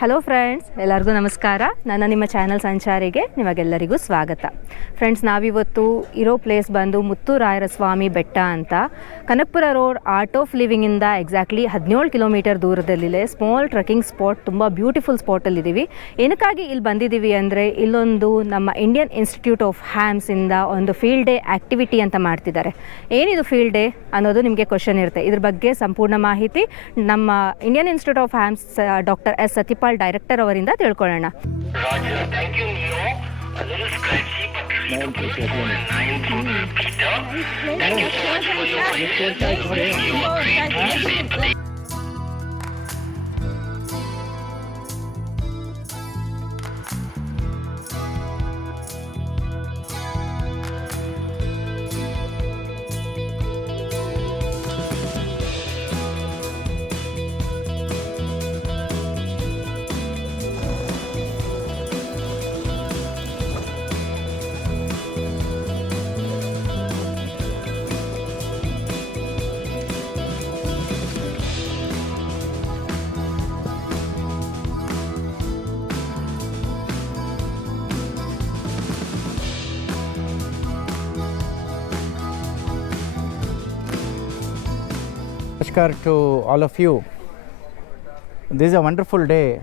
Hello friends, ಎಲ್ಲರಿಗೂ ನಮಸ್ಕಾರ. ನನ್ನ ನಿಮ್ಮ ಚಾನಲ್ ಸಂಚಾರಿಗೆ ನಿಮಗೆಲ್ಲರಿಗೂ ಸ್ವಾಗತ. ಫ್ರೆಂಡ್ಸ್, ನಾವಿವತ್ತು ಇರೋ ಪ್ಲೇಸ್ ಬಂದು ಮುತ್ತುರಾಯರ ಸ್ವಾಮಿ ಬೆಟ್ಟ ಅಂತ. ಕನಕಪುರ ರೋಡ್ ಆರ್ಟ್ ಆಫ್ ಲಿವಿಂಗಿಂದ ಎಕ್ಸಾಕ್ಟ್ಲಿ 17 ಕಿಲೋಮೀಟರ್ ದೂರದಲ್ಲಿದೆ. ಸ್ಮಾಲ್ ಟ್ರೆಕ್ಕಿಂಗ್ ಸ್ಪಾಟ್, ತುಂಬ ಬ್ಯೂಟಿಫುಲ್ ಸ್ಪಾಟಲ್ಲಿದ್ದೀವಿ. ಏನಕ್ಕಾಗಿ ಇಲ್ಲಿ ಬಂದಿದ್ದೀವಿ ಅಂದರೆ, ಇಲ್ಲೊಂದು ನಮ್ಮ ಇಂಡಿಯನ್ ಇನ್ಸ್ಟಿಟ್ಯೂಟ್ ಆಫ್ ಹ್ಯಾಮ್ಸಿಂದ ಒಂದು ಫೀಲ್ಡ್ ಡೇ ಆ್ಯಕ್ಟಿವಿಟಿ ಅಂತ ಮಾಡ್ತಿದ್ದಾರೆ. ಏನಿದು ಫೀಲ್ಡ್ ಡೇ ಅನ್ನೋದು ನಿಮಗೆ ಕ್ವಶನ್ ಇರುತ್ತೆ. ಇದ್ರ ಬಗ್ಗೆ ಸಂಪೂರ್ಣ ಮಾಹಿತಿ ನಮ್ಮ Indian institute of hams doctor S.Sathyapal director ಅವರಿಂದ ತಿಳ್ಕೊಳ್ಳೋಣ. Namaskar to all of you. This is a wonderful day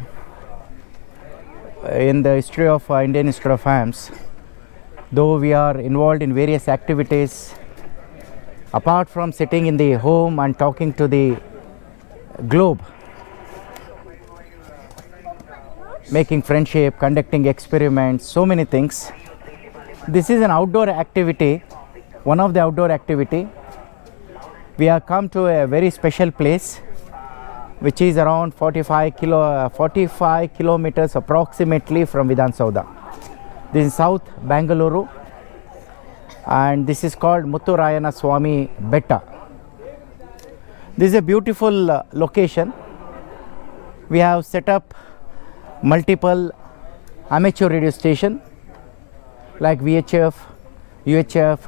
in the history of Indian Institute of Hams. Though we are involved in various activities, apart from sitting in the home and talking to the globe, making friendship, conducting experiments, so many things, this is an outdoor activity, one of the outdoor activity. We have come to a very special place which is around 45 kilometers approximately from Vidhan Sauda. This is South Bangalore and this is called Muthurayana Swami Betta. This is a beautiful location. We have set up multiple amateur radio station like VHF, UHF,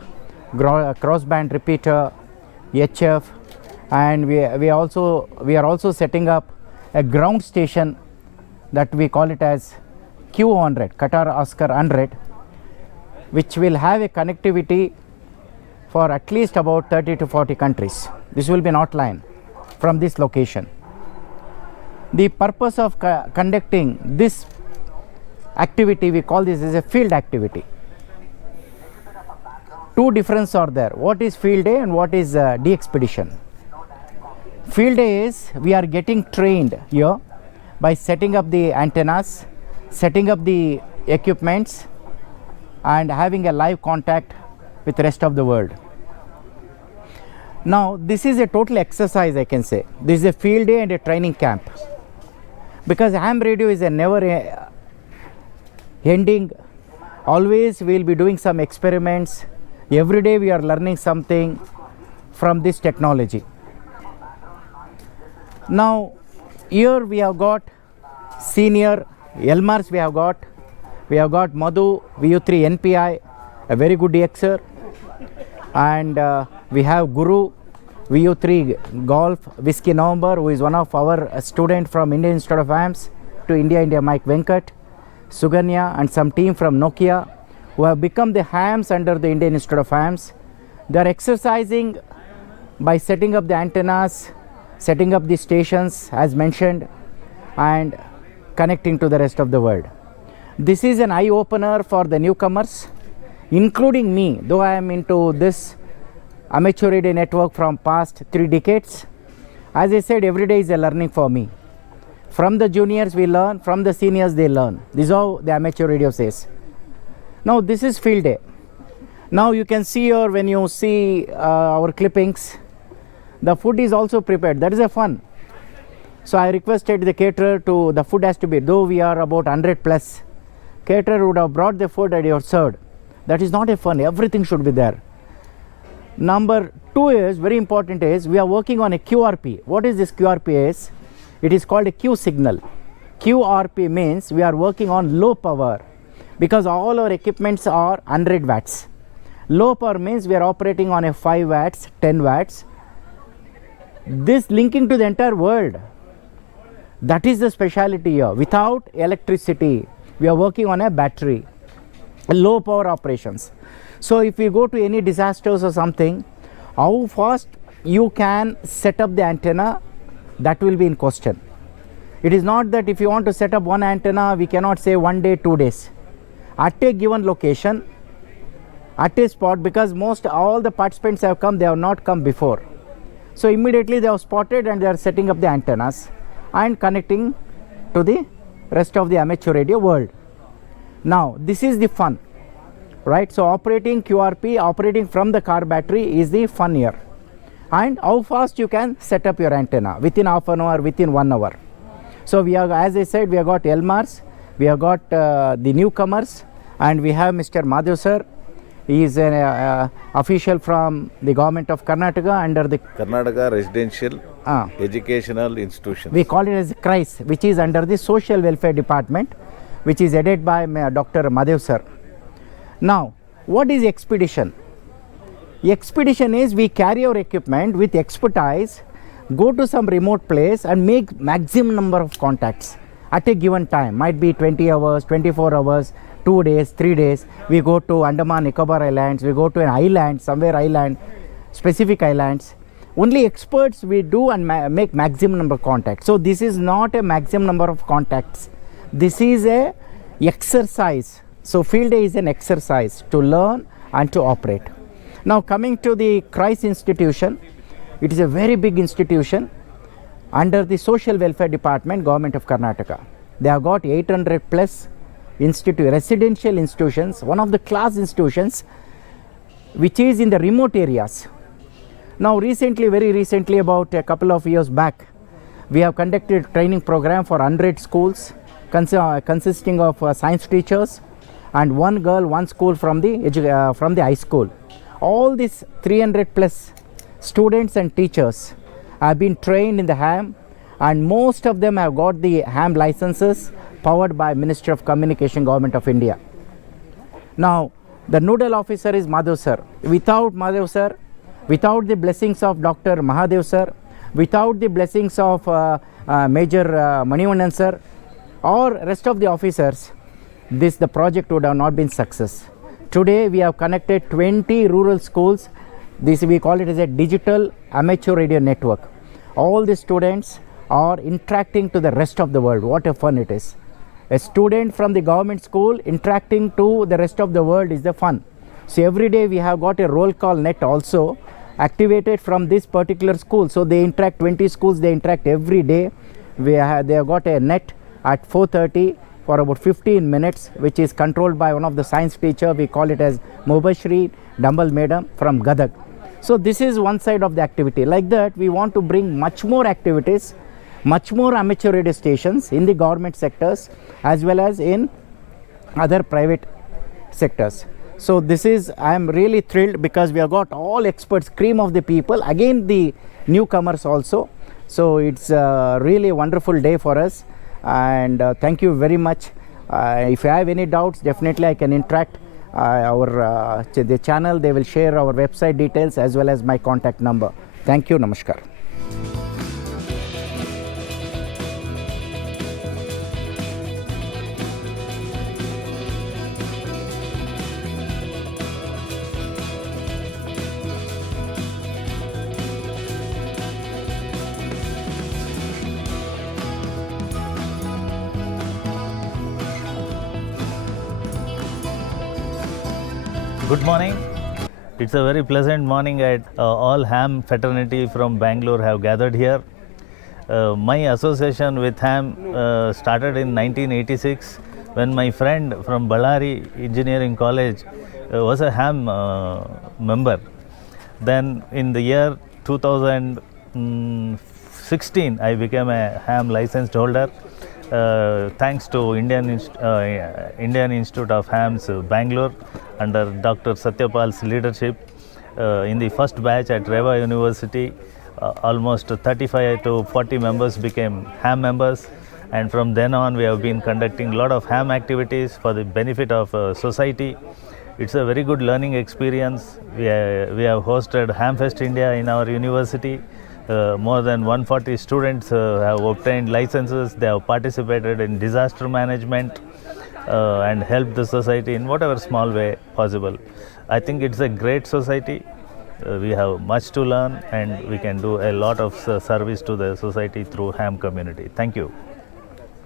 crossband repeater, HF, and we are also setting up a ground station that we call it as Q100, Qatar Oscar 100, which will have a connectivity for at least about 30 to 40 countries. This will be an outline from this location. The purpose of conducting this activity, we call this as a field activity. Two differences are there. What is field day and what is de-expedition? Field day is we are getting trained here by setting up the antennas, setting up the equipments and having a live contact with the rest of the world. Now this is a total exercise, I can say. This is a field day and a training camp, because ham radio is a never ending. Always we will be doing some experiments. Every day we are learning something from this technology. Now here we have got senior Elmars, we have got Madhu VU3 NPI, a very good DXer, and we have Guru VU3 Golf Whiskey November, who is one of our student from Indian Institute of Hams to India Mike Venkat, Suganya and some team from Nokia who have become the hams under the Indian Institute of Hams. They are exercising by setting up the antennas, setting up the stations as mentioned, and connecting to the rest of the world. This is an eye opener for the newcomers, including me, though I am into this amateur radio network from past 3 decades. As I said, every day is a learning for me. From the juniors we learn, from the seniors they learn. This is how the amateur radio says. Now this is field day. Now you can see here, when you see our clippings, the food is also prepared. That is a fun. So I requested the caterer to, the food has to be, though we are about 100 plus, caterer would have brought the food and you have served. That is not a fun. Everything should be there. Number 2 is very important, is we are working on a QRP. What is this QRP is? It is called a Q signal. QRP means we are working on low power, because all our equipments are 100 watts. Low power means we are operating on a 5 watts, 10 watts. This linking to the entire world. That is the speciality here. Without electricity, we are working on a battery, low power operations. So if we go to any disasters or something, how fast you can set up the antenna, that will be in question. It is not that if you want to set up one antenna, we cannot say 1 day, 2 days. At a given location, at a spot, because all the participants have come, they have not come before. So immediately they have spotted and they are setting up the antennas and connecting to the rest of the amateur radio world. Now this is the fun, right? So operating QRP, operating from the car battery is the fun here. And how fast you can set up your antenna within half an hour, within 1 hour. So we have, as I said, we have got Elmars, we have got the newcomers, and we have Mr. Madhav sir. He is an official from the government of Karnataka under the Karnataka Residential Educational Institution. We call it as CRISE, which is under the Social Welfare Department, which is headed by Dr. Madhav sir. Now, what is expedition? Expedition is we carry our equipment with expertise, go to some remote place and make maximum number of contacts at a given time. Might be 20 hours, 24 hours, 2 days, 3 days. We go to Andaman Nicobar Islands, we go to an island, somewhere island, specific islands. Only experts we do and make maximum number of contacts. So this is not a maximum number of contacts. This is a exercise. So field day is an exercise to learn and to operate. Now coming to the CRISE institution, it is a very big institution under the Social Welfare Department, Government of Karnataka. They have got 800 plus residential institutions, one of the class institutions which is in the remote areas. Now recently, very recently, about a couple of years back, we have conducted a training program for 100 schools consisting of science teachers and one girl, one school from the high school. All these 300 plus students and teachers have been trained in the ham, and most of them have got the ham licenses powered by Ministry of Communication, Government of India. Now the nodal officer is Madhav sir. Without Madhav sir, without the blessings of Dr. Mahadev sir, without the blessings of Major Manivandan sir or rest of the officers, the project would have not been success. Today we have connected 20 rural schools. This we call it as a digital amateur radio network. All the students are interacting to the rest of the world. What a fun it is. A student from the government school interacting to the rest of the world is the fun. So every day we have got a roll call net also activated from this particular school. So they interact, 20 schools, they interact every day. They have got a net at 4:30 for about 15 minutes, which is controlled by one of the science teacher. We call it as Mobashri Dambal Madam from Gadag. So this is one side of the activity. Like that, we want to bring much more activities, much more amateur radio stations in the government sectors as well as in other private sectors. So this is, I am really thrilled because we have got all experts, cream of the people, again the newcomers also. So it's really a wonderful day for us, and thank you very much. If you have any doubts, definitely I can interact. The channel, they will share our website details as well as my contact number. Thank you. Namaskar. Good morning. It's a very pleasant morning at all ham fraternity from Bangalore have gathered here. My association with ham started in 1986 when my friend from Ballari Engineering College was a ham member. Then in the year 2016 I became a ham licensed holder. Thanks to Indian Institute of Hams, Bangalore, under Dr. S.Sathyapal's leadership. In the first batch at Reva University, almost 35 to 40 members became ham members, and from then on we have been conducting a lot of ham activities for the benefit of society. It's a very good learning experience. We have hosted Ham Fest India in our university. More than 140 students have obtained licenses. They have participated in disaster management and helped the society in whatever small way possible. I think it's a great society. We have much to learn, and we can do a lot of service to the society through ham community. Thank you.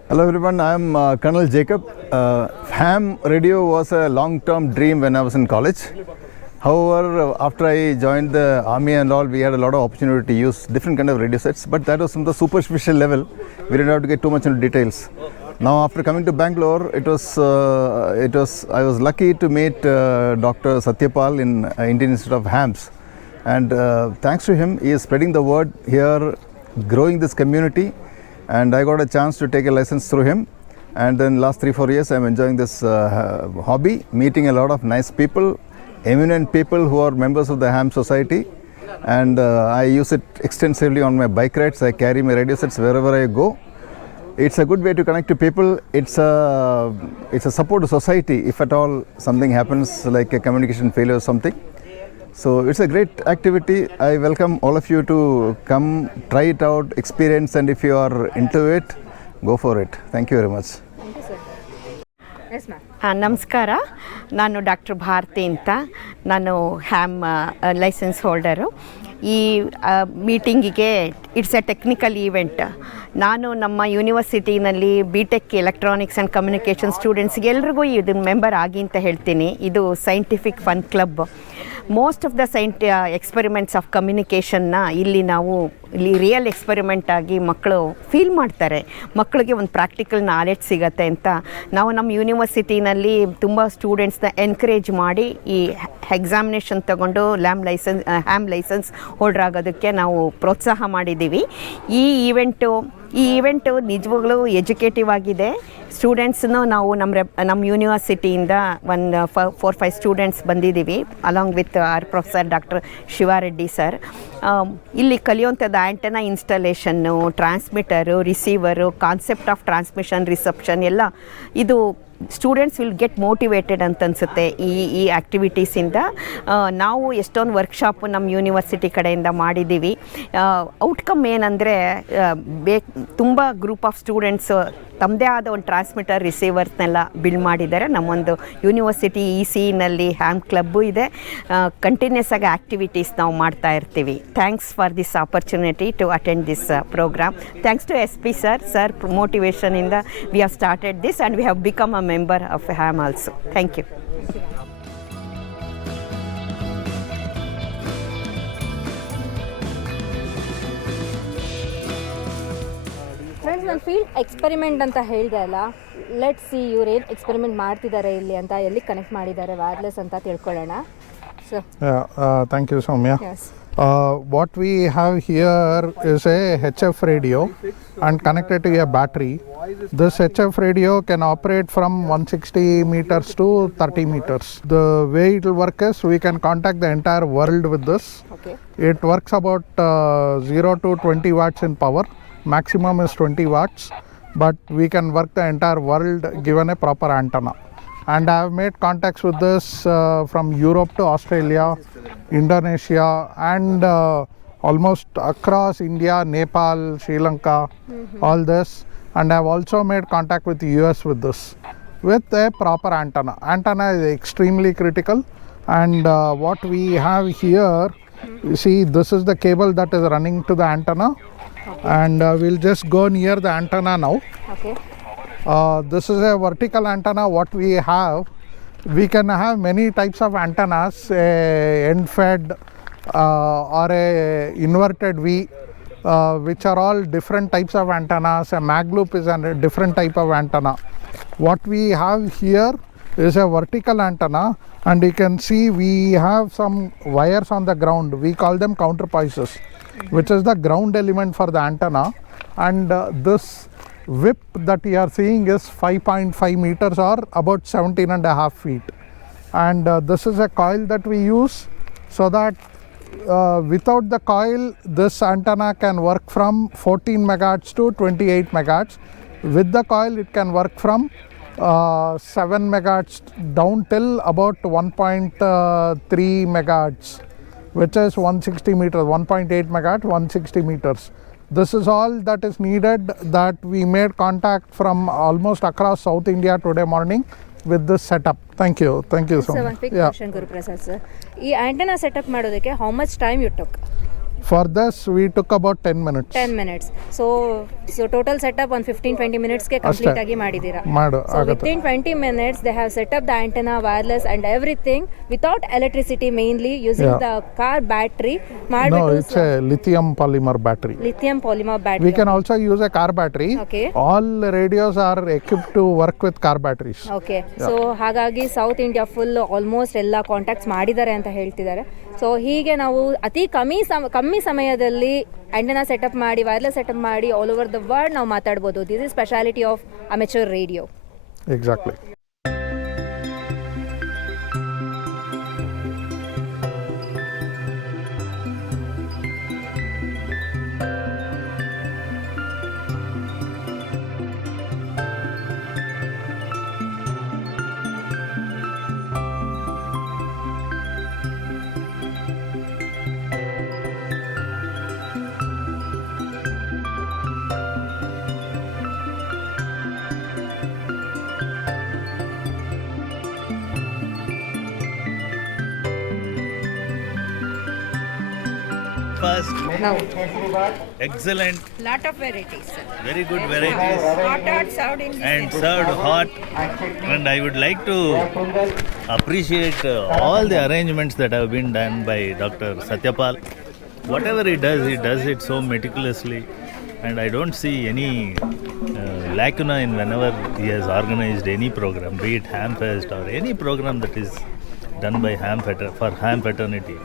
Hello everyone, I am Colonel Jacob. Ham radio was a long-term dream when I was in college. However, after I joined the army and all, we had a lot of opportunity to use different kind of radio sets, but that was from the superficial level. We didn't have to get too much into details. Now, after coming to Bangalore, I was lucky to meet Dr. S.Sathyapal in Indian Institute of Hams, and thanks to him, he is spreading the word here, growing this community, and I got a chance to take a license through him. And then last 3-4 years, I'm enjoying this hobby, meeting a lot of nice people, eminent people who are members of the ham society, and I use it extensively on my bike rides. I carry my radio sets wherever I go. It's a good way to connect to people. It's a support to society if at all something happens, like a communication failure or something. So it's a great activity. I welcome all of you to come, try it out, experience, and if you are into it, go for it. Thank you very much. Thank you, sir. Yes, ma'am. ನಮಸ್ಕಾರ, ನಾನು doctor Bharati ಅಂತ. ನಾನು ham license holder. ಈ ಮೀಟಿಂಗಿಗೆ it's a technical event. ನಾನು ನಮ್ಮ ಯೂನಿವರ್ಸಿಟಿನಲ್ಲಿ BTech electronics and communication ಸ್ಟೂಡೆಂಟ್ಸ್ಗೆ ಎಲ್ರಿಗೂ ಇದು ಮೆಂಬರ್ ಆಗಿ ಅಂತ ಹೇಳ್ತೀನಿ. ಇದು scientific fun club. Most of the experiments of ಕಮ್ಯುನಿಕೇಷನ್ನ ನಾವು ಇಲ್ಲಿ ರಿಯಲ್ ಎಕ್ಸ್ಪೆರಿಮೆಂಟ್ ಆಗಿ ಮಕ್ಕಳು ಫೀಲ್ ಮಾಡ್ತಾರೆ. ಮಕ್ಕಳಿಗೆ ಒಂದು ಪ್ರಾಕ್ಟಿಕಲ್ ನಾಲೆಡ್ಜ್ ಸಿಗತ್ತೆ ಅಂತ ನಾವು ನಮ್ಮ ಯೂನಿವರ್ಸಿಟಿನಲ್ಲಿ ತುಂಬ ಸ್ಟೂಡೆಂಟ್ಸ್ನ ಎನ್ಕರೇಜ್ ಮಾಡಿ ಈ ಎಕ್ಸಾಮಿನೇಷನ್ ತಗೊಂಡು ಹ್ಯಾಮ್ ಲೈಸೆನ್ಸ್ ಹೋಲ್ಡರ್ ಆಗೋದಕ್ಕೆ ನಾವು ಪ್ರೋತ್ಸಾಹ ಮಾಡಿದ್ದೀವಿ. ಈ ಈವೆಂಟು ನಿಜವಾಗ್ಲೂ ಎಜುಕೇಟಿವ್ ಆಗಿದೆ. ಸ್ಟೂಡೆಂಟ್ಸ್ನು ನಾವು ನಮ್ಮ ಯೂನಿವರ್ಸಿಟಿಯಿಂದ ಒಂದು 4-5 ಸ್ಟೂಡೆಂಟ್ಸ್ ಬಂದಿದ್ದೀವಿ, along with our professor doctor Shivareddy sir. ಇಲ್ಲಿ ಕಲಿಯುವಂಥದ್ದು ಆ್ಯಂಟನಾ ಇನ್ಸ್ಟಾಲೇಷನ್ನು, transmitter, receiver, concept of transmission, reception ಎಲ್ಲ ಇದು ಸ್ಟೂಡೆಂಟ್ಸ್ ವಿಲ್ ಗೆಟ್ ಮೋಟಿವೇಟೆಡ್ ಅಂತ ಅನಿಸುತ್ತೆ ಈ ಆ್ಯಕ್ಟಿವಿಟೀಸಿಂದ. ನಾವು ಎಷ್ಟೊಂದು ವರ್ಕ್ಶಾಪು ನಮ್ಮ ಯೂನಿವರ್ಸಿಟಿ ಕಡೆಯಿಂದ ಮಾಡಿದ್ದೀವಿ. ಔಟ್ಕಮ್ ಏನಂದರೆ ತುಂಬ ಗ್ರೂಪ್ ಆಫ್ ಸ್ಟೂಡೆಂಟ್ಸು ತಮ್ಮದೇ ಆದ ಒಂದು ಟ್ರಾನ್ಸ್ಮಿಟರ್, ರಿಸೀವರ್ಸ್ನೆಲ್ಲ ಬಿಲ್ಡ್ ಮಾಡಿದ್ದಾರೆ. ನಮ್ಮೊಂದು ಯೂನಿವರ್ಸಿಟಿ ECEನಲ್ಲಿ ಹ್ಯಾಮ್ ಕ್ಲಬ್ಬು ಇದೆ. ಕಂಟಿನ್ಯೂಸ್ ಆಗಿ ಆ್ಯಕ್ಟಿವಿಟೀಸ್ ನಾವು ಮಾಡ್ತಾ ಇರ್ತೀವಿ. Thanks for this opportunity to attend this programme. Thanks to SP sir ಮೋಟಿವೇಶನಿಂದ we have started this and we have become a member of ham also. Thank you. Friends, ನಾನು field experiment ಅಂತ ಹೇಳಿದೆ ಅಲ್ಲ, let's see ಇವ್ರು ಏನು experiment ಮಾಡ್ತಿದ್ದಾರೆ ಇಲ್ಲಿ ಅಂತ, ಎಲ್ಲಿ ಕನೆಕ್ಟ್ ಮಾಡಿದ್ದಾರೆ ವೈರ್ಲೆಸ್ ಅಂತ ತಿಳ್ಕೊಳ್ಳೋಣ. So thank you, Soumya. Yes. What we have here is a HF radio and connected to a battery. This HF radio can operate from 160 meters to 30 meters. The way it will work is we can contact the entire world with this. Okay. It works about 0 to 20 watts in power. Maximum is 20 watts, but we can work the entire world given a proper antenna. And I have made contacts with this from Europe to Australia, Indonesia, and almost across India, Nepal, Sri Lanka, all this. And I have also made contact with the US with this, with a proper antenna. Antenna is extremely critical, and what we have here, you see, this is the cable that is running to the antenna. Okay. And we'll just go near the antenna now. Okay. This is a vertical antenna. What we have, we can have many types of antennas, a end fed or a inverted V, which are all different types of antennas. A mag loop is a different type of antenna. What we have here is a vertical antenna, and you can see we have some wires on the ground. We call them counterpoises, which is the ground element for the antenna. And this whip that you are seeing is 5.5 meters or about 17.5 feet. And this is a coil that we use, so that without the coil this antenna can work from 14 megahertz to 28 megahertz. With the coil it can work from 7 megahertz down till about 1.3 megahertz. which is 160 meters, 1.8 megahertz, 160 meters. This is all that is needed, that we made contact from almost across South India today morning with this setup. Thank you so Sir, one much. quick question, Guruprasad sir. ಈ antenna setup ಮಾಡೋದಕ್ಕೆ how much time you took? For this we took about 10 minutes. 10 minutes. So total setup on 15-20 minutes ಗೆ complete ಆಗಿ ಮಾಡಿದ್ದೀರಾ. So within 20 minutes they have set up the antenna, wireless and everything without electricity, mainly using the car battery. No, it's a lithium polymer battery. Lithium polymer battery. We can also use a car battery. Okay. All radios are equipped to work with car batteries. Okay. So ಹಾಗಾಗಿ south India full almost ಎಲ್ಲ contacts ಮಾಡಿದ್ದಾರೆ ಅಂತ ಹೇಳ್ತಿದ್ದಾರೆ. So ಹೀಗೆ ನಾವು ಅತಿ ಕಮ್ಮಿ ಸಮಯದಲ್ಲಿ ಆಂಟೆನಾ ಸೆಟಪ್ ಮಾಡಿ, ವೈರ್ಲೆಸ್ ಸೆಟಪ್ ಮಾಡಿ ಆಲ್ ಓವರ್ ದ ವರ್ಲ್ಡ್ ನಾವು ಮಾತಾಡ್ಬೋದು. This is speciality of amateur radio. Exactly. First, Now, excellent, Lot of varieties, sir. very good varieties, Hot served in and served hot. And I would like to appreciate all the arrangements that have been done by Dr. Sathyapal. Whatever he does it so meticulously, and I don't see any lacuna in whenever he has organized any program, be it Ham Fest or any program that is done by for Ham fraternity.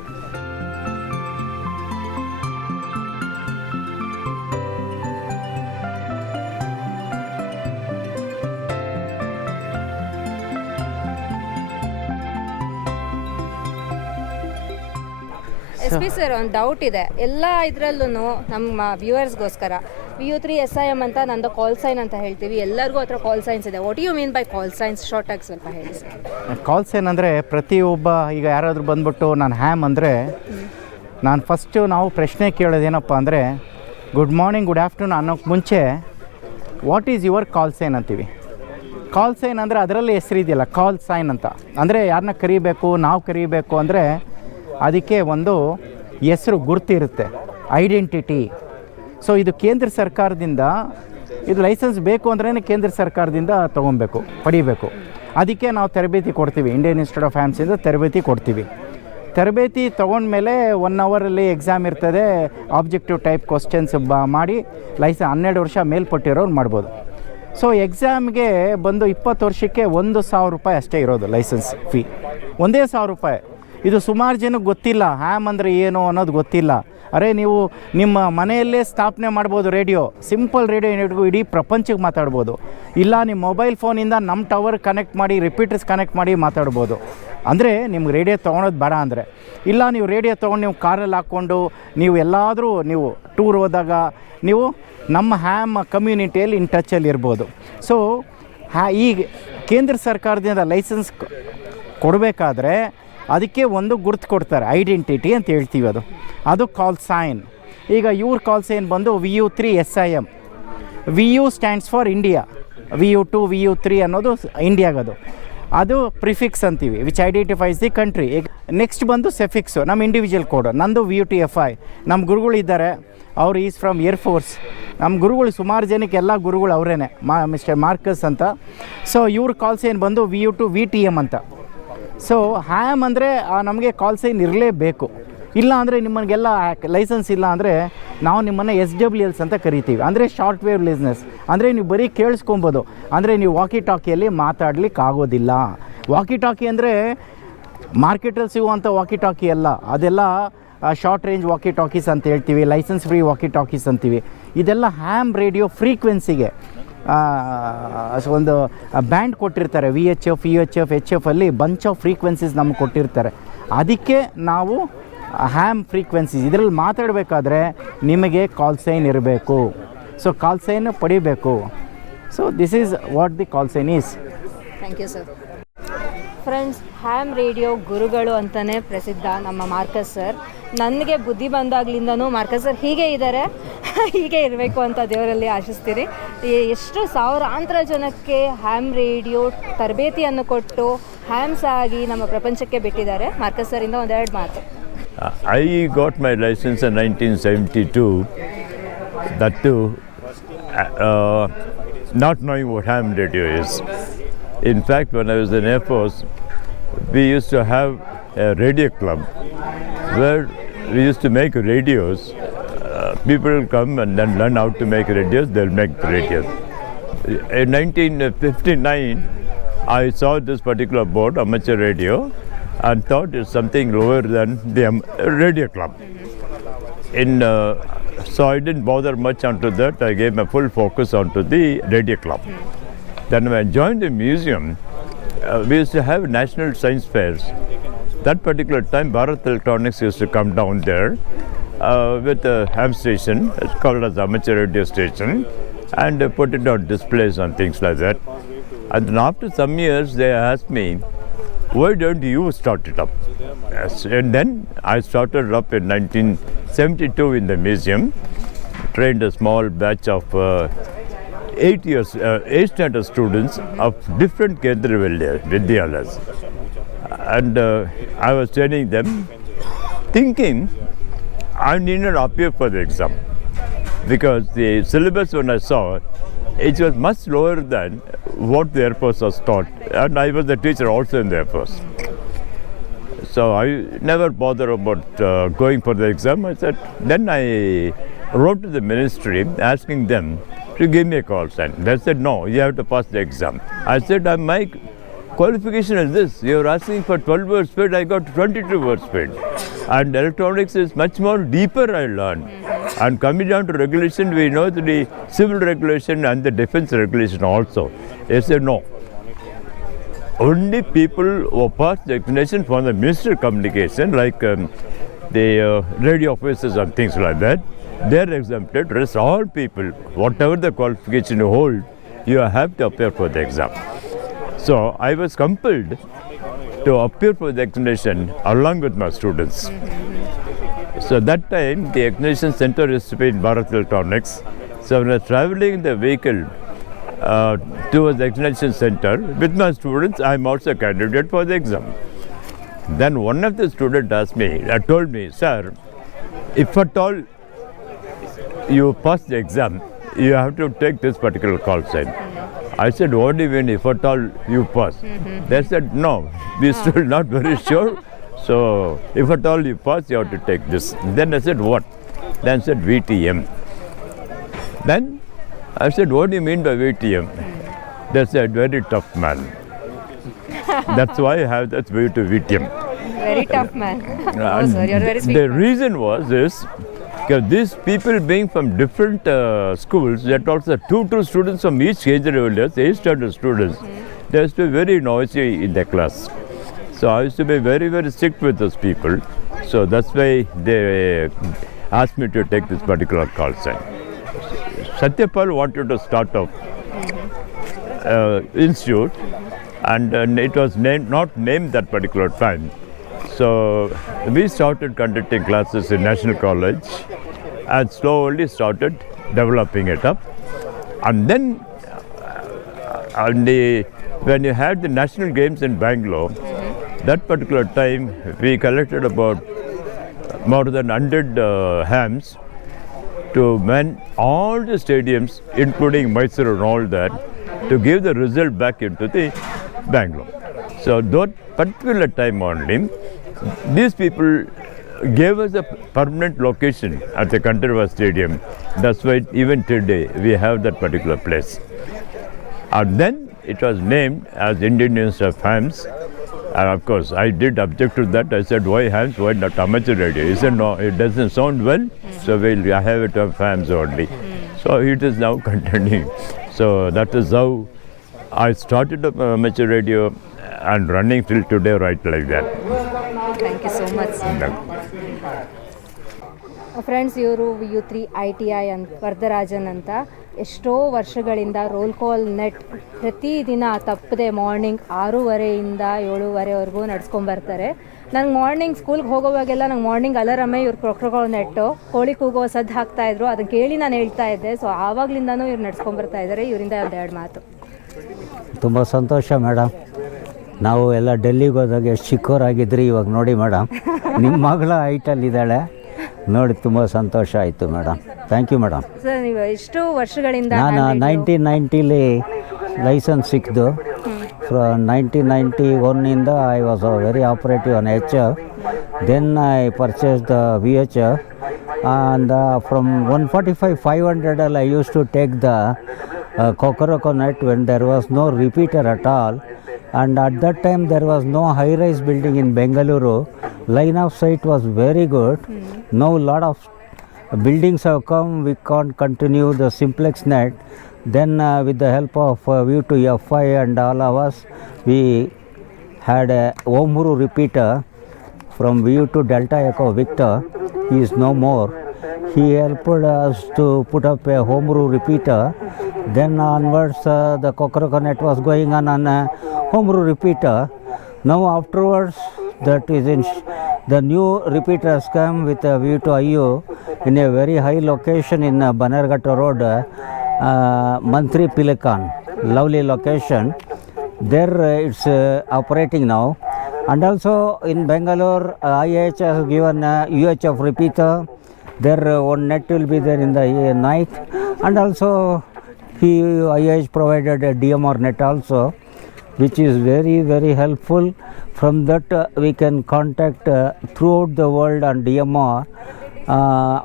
S P sir, ಒಂದು doubt ಇದೆ. ಎಲ್ಲ ಇದರಲ್ಲೂ ನಮ್ಮ ವ್ಯೂವರ್ಸ್ಗೋಸ್ಕರ VU3 SIM ಅಂತ ನಂದು ಕಾಲ್ sign ಅಂತ ಹೇಳ್ತೀವಿ. ಎಲ್ಲರಿಗೂ ಹತ್ರ ಕಾಲ್ ಸೈನ್ಸ್ ಇದೆ. What you mean by call signs? Short ಆಗಿ ಸ್ವಲ್ಪ ಹೇಳಿ ಸರ್. ಕಾಲ್ ಸೈನ್ ಅಂದರೆ ಪ್ರತಿಯೊಬ್ಬ, ಈಗ ಯಾರಾದರೂ ಬಂದ್ಬಿಟ್ಟು ನಾನು ಹ್ಯಾಮ್ ಅಂದರೆ ನಾನು ಫಸ್ಟು ನಾವು ಪ್ರಶ್ನೆ ಕೇಳೋದೇನಪ್ಪ ಅಂದರೆ ಗುಡ್ ಮಾರ್ನಿಂಗ್, ಗುಡ್ ಆಫ್ಟರ್ನೂನ್ ಅನ್ನೋಕ್ಕೆ ಮುಂಚೆ what is your call sign ಅಂತೀವಿ. ಕಾಲ್ ಸೈನ್ ಅಂದರೆ ಅದರಲ್ಲಿ ಹೆಸರು ಇದೆಯಲ್ಲ, ಕಾಲ್ ಸೈನ್ ಅಂತ. ಅಂದರೆ ಯಾರನ್ನ ಕರಿಬೇಕು, ನಾವು ಕರಿಬೇಕು ಅಂದರೆ ಅದಕ್ಕೆ ಒಂದು ಹೆಸರು ಗುರುತಿರುತ್ತೆ, ಐಡೆಂಟಿಟಿ. ಸೊ ಇದು ಕೇಂದ್ರ ಸರ್ಕಾರದಿಂದ, ಇದು ಲೈಸೆನ್ಸ್ ಬೇಕು ಅಂದ್ರೇ ಕೇಂದ್ರ ಸರ್ಕಾರದಿಂದ ಪಡಿಬೇಕು. ಅದಕ್ಕೆ ನಾವು ತರಬೇತಿ ಕೊಡ್ತೀವಿ. ಇಂಡಿಯನ್ ಇನ್ಸ್ಟಿಟ್ಯೂಟ್ ಆಫ್ ಹ್ಯಾಮ್ಸಿಂದ ತರಬೇತಿ ಕೊಡ್ತೀವಿ. ತರಬೇತಿ ತೊಗೊಂಡ್ಮೇಲೆ 1 ಅವರಲ್ಲಿ ಎಕ್ಸಾಮ್ ಇರ್ತದೆ. ಆಬ್ಜೆಕ್ಟಿವ್ ಟೈಪ್ ಕ್ವಶನ್ಸ್ ಮಾಡಿ 12 ವರ್ಷ ಮೇಲ್ಪಟ್ಟಿರೋರು ಮಾಡ್ಬೋದು. ಸೊ ಎಕ್ಸಾಮ್ಗೆ ಬಂದು 20 ವರ್ಷಕ್ಕೆ 1,000 ರೂಪಾಯಿ ಅಷ್ಟೇ ಇರೋದು ಲೈಸೆನ್ಸ್ ಫೀ, 1,000 ರೂಪಾಯಿ. ಇದು ಸುಮಾರು ಜನಕ್ಕೆ ಗೊತ್ತಿಲ್ಲ, ಹ್ಯಾಮ್ ಅಂದರೆ ಏನು ಅನ್ನೋದು ಗೊತ್ತಿಲ್ಲ. ಅರೆ ನೀವು ನಿಮ್ಮ ಮನೆಯಲ್ಲೇ ಸ್ಥಾಪನೆ ಮಾಡ್ಬೋದು ರೇಡಿಯೋ, ಸಿಂಪಲ್ ರೇಡಿಯೋ, ಇಡೀ ಪ್ರಪಂಚಕ್ಕೆ ಮಾತಾಡ್ಬೋದು. ಇಲ್ಲ ನಿಮ್ಮ ಮೊಬೈಲ್ ಫೋನಿಂದ ನಮ್ಮ ಟವರ್ ಕನೆಕ್ಟ್ ಮಾಡಿ, ರಿಪೀಟರ್ಸ್ ಕನೆಕ್ಟ್ ಮಾಡಿ ಮಾತಾಡ್ಬೋದು. ಅಂದರೆ ನಿಮ್ಗೆ ರೇಡಿಯೋ ತೊಗೊಳೋದು ಬೇಡ ಅಂದರೆ. ಇಲ್ಲ ನೀವು ರೇಡಿಯೋ ತೊಗೊಂಡು ನೀವು ಕಾರಲ್ಲಿ ಹಾಕ್ಕೊಂಡು ನೀವು ಎಲ್ಲಾದರೂ ನೀವು ಟೂರ್ ಹೋದಾಗ ನೀವು ನಮ್ಮ ಹ್ಯಾಮ್ ಕಮ್ಯುನಿಟಿಯಲ್ಲಿ ಇನ್ ಟಚಲ್ಲಿ ಇರ್ಬೋದು. ಸೊ ಈಗ ಕೇಂದ್ರ ಸರ್ಕಾರದಿಂದ ಲೈಸೆನ್ಸ್ ಕೊಡಬೇಕಾದ್ರೆ ಅದಕ್ಕೆ ಒಂದು ಗುರುತು ಕೊಡ್ತಾರೆ, ಐಡೆಂಟಿಟಿ ಅಂತ ಹೇಳ್ತೀವಿ. ಅದು ಕಾಲ್ ಸೈನ್. ಈಗ ಇವ್ರ ಕಾಲ್ ಸೈನ್ ಬಂದು VU3 SIM. VU stands for India, VU2 VU3 ಅನ್ನೋದು ಇಂಡಿಯಾಗದು. ಅದು ಪ್ರಿಫಿಕ್ಸ್ ಅಂತೀವಿ, ವಿಚ್ ಐಡೆಂಟಿಫೈಸ್ ದಿ ಕಂಟ್ರಿ. ಈಗ ನೆಕ್ಸ್ಟ್ ಬಂದು ಸೆಫಿಕ್ಸು, ನಮ್ಮ ಇಂಡಿವಿಜುವಲ್ ಕೋಡು. ನಂದು VU2FI. ನಮ್ಮ ಗುರುಗಳಿದ್ದಾರೆ, ಅವರು ಈಸ್ ಫ್ರಮ್ ಏರ್ಫೋರ್ಸ್. ನಮ್ಮ ಗುರುಗಳು ಸುಮಾರು ಜನಕ್ಕೆ ಎಲ್ಲ ಗುರುಗಳು ಅವರೇ, ಮಿಸ್ಟರ್ ಮಾರ್ಕಸ್ ಅಂತ. ಸೊ ಇವ್ರ ಕಾಲ್ ಸೈನ್ ಬಂದು VU2 VTM ಅಂತ. ಸೊ ಹ್ಯಾಮ್ ಅಂದರೆ ನಮಗೆ ಕಾಲ್ ಸೈನ್ ಇರಲೇಬೇಕು. ಇಲ್ಲ ಅಂದರೆ ನಿಮ್ಮನಿಗೆಲ್ಲ ಲೈಸೆನ್ಸ್ ಇಲ್ಲ ಅಂದರೆ ನಾವು ನಿಮ್ಮನ್ನು SWLs ಅಂತ ಕರಿತೀವಿ. ಅಂದರೆ ಶಾರ್ಟ್ ವೇವ್ ಲಿಸ್ನೆಸ್. ಅಂದರೆ ನೀವು ಬರೀ ಕೇಳಿಸ್ಕೊಬೋದು, ಅಂದರೆ ನೀವು ವಾಕಿ ಟಾಕಿಯಲ್ಲಿ ಮಾತಾಡ್ಲಿಕ್ಕೆ ಆಗೋದಿಲ್ಲ. ವಾಕಿ ಟಾಕಿ ಅಂದರೆ ಮಾರ್ಕೆಟಲ್ಲಿ ಸಿಗುವಂಥ ವಾಕಿ ಟಾಕಿ ಅಲ್ಲ, ಅದೆಲ್ಲ ಶಾರ್ಟ್ ರೇಂಜ್ ವಾಕಿ ಟಾಕೀಸ್ ಅಂತ ಹೇಳ್ತೀವಿ, ಲೈಸೆನ್ಸ್ ಫ್ರೀ ವಾಕಿ ಟಾಕೀಸ್ ಅಂತೀವಿ. ಇದೆಲ್ಲ ಹ್ಯಾಮ್ ರೇಡಿಯೋ ಫ್ರೀಕ್ವೆನ್ಸಿಗೆ ಒಂದು ಬ್ಯಾಂಡ್ ಕೊಟ್ಟಿರ್ತಾರೆ. VHF, UHF, HF ಅಲ್ಲಿ ಬಂಚ್ ಆಫ್ ಫ್ರೀಕ್ವೆನ್ಸೀಸ್ ನಮ್ಗೆ ಕೊಟ್ಟಿರ್ತಾರೆ. ಅದಕ್ಕೆ ನಾವು ಹ್ಯಾಮ್ ಫ್ರೀಕ್ವೆನ್ಸೀಸ್ ಇದರಲ್ಲಿ ಮಾತಾಡಬೇಕಾದ್ರೆ ನಿಮಗೆ ಕಾಲ್ ಸೈನ್ ಇರಬೇಕು. ಸೊ ಕಾಲ್ ಸೈನ್ ಪಡಿಬೇಕು. So this is what the call sign is. Thank you sir. Friends, ham radio ಗುರುಗಳು ಅಂತಲೇ ಪ್ರಸಿದ್ಧ ನಮ್ಮ ಮಾರ್ಕಸ್ ಸರ್. ನನಗೆ ಬುದ್ಧಿ ಬಂದಾಗ್ಲಿಂದನೂ ಮಾರ್ಕಸ್ ಸರ್ ಹೀಗೆ ಇದ್ದಾರೆ, ಹೀಗೆ ಇರಬೇಕು ಅಂತ ದೇವರಲ್ಲಿ ಆಶಿಸ್ತೀನಿ. ಎಷ್ಟು ಸಾವಿರಾಂತರ ಜನಕ್ಕೆ ಹ್ಯಾಮ್ ರೇಡಿಯೋ ತರಬೇತಿಯನ್ನು ಕೊಟ್ಟು ಹ್ಯಾಮ್ಸ್ ಆಗಿ ನಮ್ಮ ಪ್ರಪಂಚಕ್ಕೆ ಬಿಟ್ಟಿದ್ದಾರೆ. ಮಾರ್ಕಸ್ ಸರಿಂದ ಒಂದೆರಡು ಮಾತು. I got my license in 1972, that too not knowing what ham radio is. In fact, when I was in Air Force, we used to have a radio club where we used to make radios. People will come and then learn how to make radios, they'll make the radios. In 1959, I saw this particular board, amateur radio, and thought it's something lower than the radio club. So I didn't bother much onto that. I gave my full focus onto the radio club. Then when I joined the museum, we used to have national science fairs. That particular time, Bharat Electronics used to come down there with a ham station, it's called as amateur radio station, and put it on displays and things like that. And then after some years, they asked me, why don't you start it up? Yes. And then I started up in 1972 in the museum, trained a small batch of 8 standard students of different Kendra Vidyalas. And I was training them, thinking I need not appear for the exam, because the syllabus when I saw, it was much lower than what the Air Force was taught, and I was the teacher also in the Air Force. So I never bothered about going for the exam. I said, then I wrote to the ministry asking them to give me a call sign. They said, no, you have to pass the exam. I said, my qualification is this. You're asking for 12 word speed, I got 22 word speed. And electronics is much more deeper, I learned. And coming down to regulation, we know the civil regulation and the defense regulation also. They said, no. Only people who pass the examination from the Ministry of Communication, like the radio officers and things like that, they're exempted. Rest all people, whatever the qualification you hold, you have to appear for the exam. So I was compelled to appear for the examination along with my students. So that time the examination center used to be in Bharat Electronics. So when I was traveling in the vehicle towards the examination center with my students, I am also a candidate for the exam. Then one of the students asked me, told me, sir, if at all you pass the exam, you have to take this particular call sign. I said, what do you mean if at all you pass? They said, no, we still not very sure. So if at all you pass, you have to take this. Then I said, what? Then I said, VTM. Then I said, what do you mean by VTM? They said, very tough man. That's why I have that view to VTM. Very tough man. Oh, sir, you're very sweet. The reason was this, because these people being from different schools, that also two students from each age level, 8 standard students, they used to be very noisy in the class. So I used to be very, very strict with those people. So that's why they asked me to take this particular call sign. S.Sathyapal wanted to start up institute, and it was not named that particular time. So we started conducting classes in National College and slowly started developing it up. And then when you had the national games in Bangalore, that particular time we collected about more than 100 hams to man all the stadiums, including Mysore and all that, to give the result back into the Bangalore. So that particular time only, these people gave us a permanent location at the Kantarva Stadium. That's why even today we have that particular place. And then it was named as Indian Institute of Hams. And of course, I did object to that. I said, why hams? Why not amateur radio? He said, no, it doesn't sound well, so I have it of hams only. So it is now continuing. So that is how I started up amateur radio and running till today right like that. Thank you so much, sir. Friends, ಇವರು VU3 ITI ಅಂತ ವರದರಾಜನ್ ಅಂತ ಎಷ್ಟೋ ವರ್ಷಗಳಿಂದ roll call net ಪ್ರತಿದಿನ ತಪ್ಪದೆ morning 6:30ಇಂದ 7:30ವರೆಗೂ ನಡ್ಸ್ಕೊಂಬರ್ತಾರೆ. ನಂಗೆ morning ಸ್ಕೂಲ್ಗೆ ಹೋಗೋವಾಗೆಲ್ಲ ನಂಗೆ ಮಾರ್ನಿಂಗ್ ಅಲಾರಮೇ ಇವ್ರು ರೋಲ್ ಕಾಲ್ ನೆಟ್ಟು ಕೋಳಿ ಕೂಗೋ ಸದ್ದು ಹಾಕ್ತಾಯಿದ್ರು. ಅದನ್ನು ಕೇಳಿ ನಾನು ಹೇಳ್ತಾ ಇದ್ದೆ. ಸೊ ಆವಾಗಲಿಂದನೂ ಇವ್ರು ನಡ್ಸ್ಕೊಂಬರ್ತಾ ಇದ್ದಾರೆ. ಇವರಿಂದ ಒಂದೆರಡು ಮಾತು. ತುಂಬ ಸಂತೋಷ ಮೇಡಮ್. ನಾವು ಎಲ್ಲ ಡೆಲ್ಲಿಗೆ ಹೋದಾಗ ಎಷ್ಟು ಚಿಕ್ಕವರಾಗಿದ್ರಿ, ಇವಾಗ ನೋಡಿ ಮೇಡಮ್ ನಿಮ್ಮ ಮಗಳ ಹೈಟಲ್ಲಿದ್ದಾಳೆ ನೋಡಿ, ತುಂಬ ಸಂತೋಷ ಆಯಿತು madam. Thank you madam. Sir, ನೀವು ಎಷ್ಟು ವರ್ಷಗಳಿಂದ? ನಾನು 1990 ಲೈಸೆನ್ಸ್ ಸಿಕ್ಕಿದ್ದು. From 1991 I was very operative on HF. Then I purchase the VHF and from 145-500 I used to take the Kokoroko net when there was no repeater at all, and at that time there was no high-rise building in Bengaluru. Line of sight was very good. Now lot of buildings have come, we can't continue the simplex net. Then with the help of VU2FI and all of us, we had a Omuru repeater from VU2 Delta Echo Victor. He is no more. He helped us to put up a home rule repeater. Then onwards the Kokoroko net was going on a home rule repeater. Now afterwards that is in the new repeater has come with a VU2IU in a very high location in Banerghatta Road, Mantri Pilikan, lovely location. There it's operating now. And also in Bangalore, IH has given UHF repeater. There one net will be there in the night, and also IH provided a DMR net also, which is very, very helpful. From that we can contact throughout the world on DMR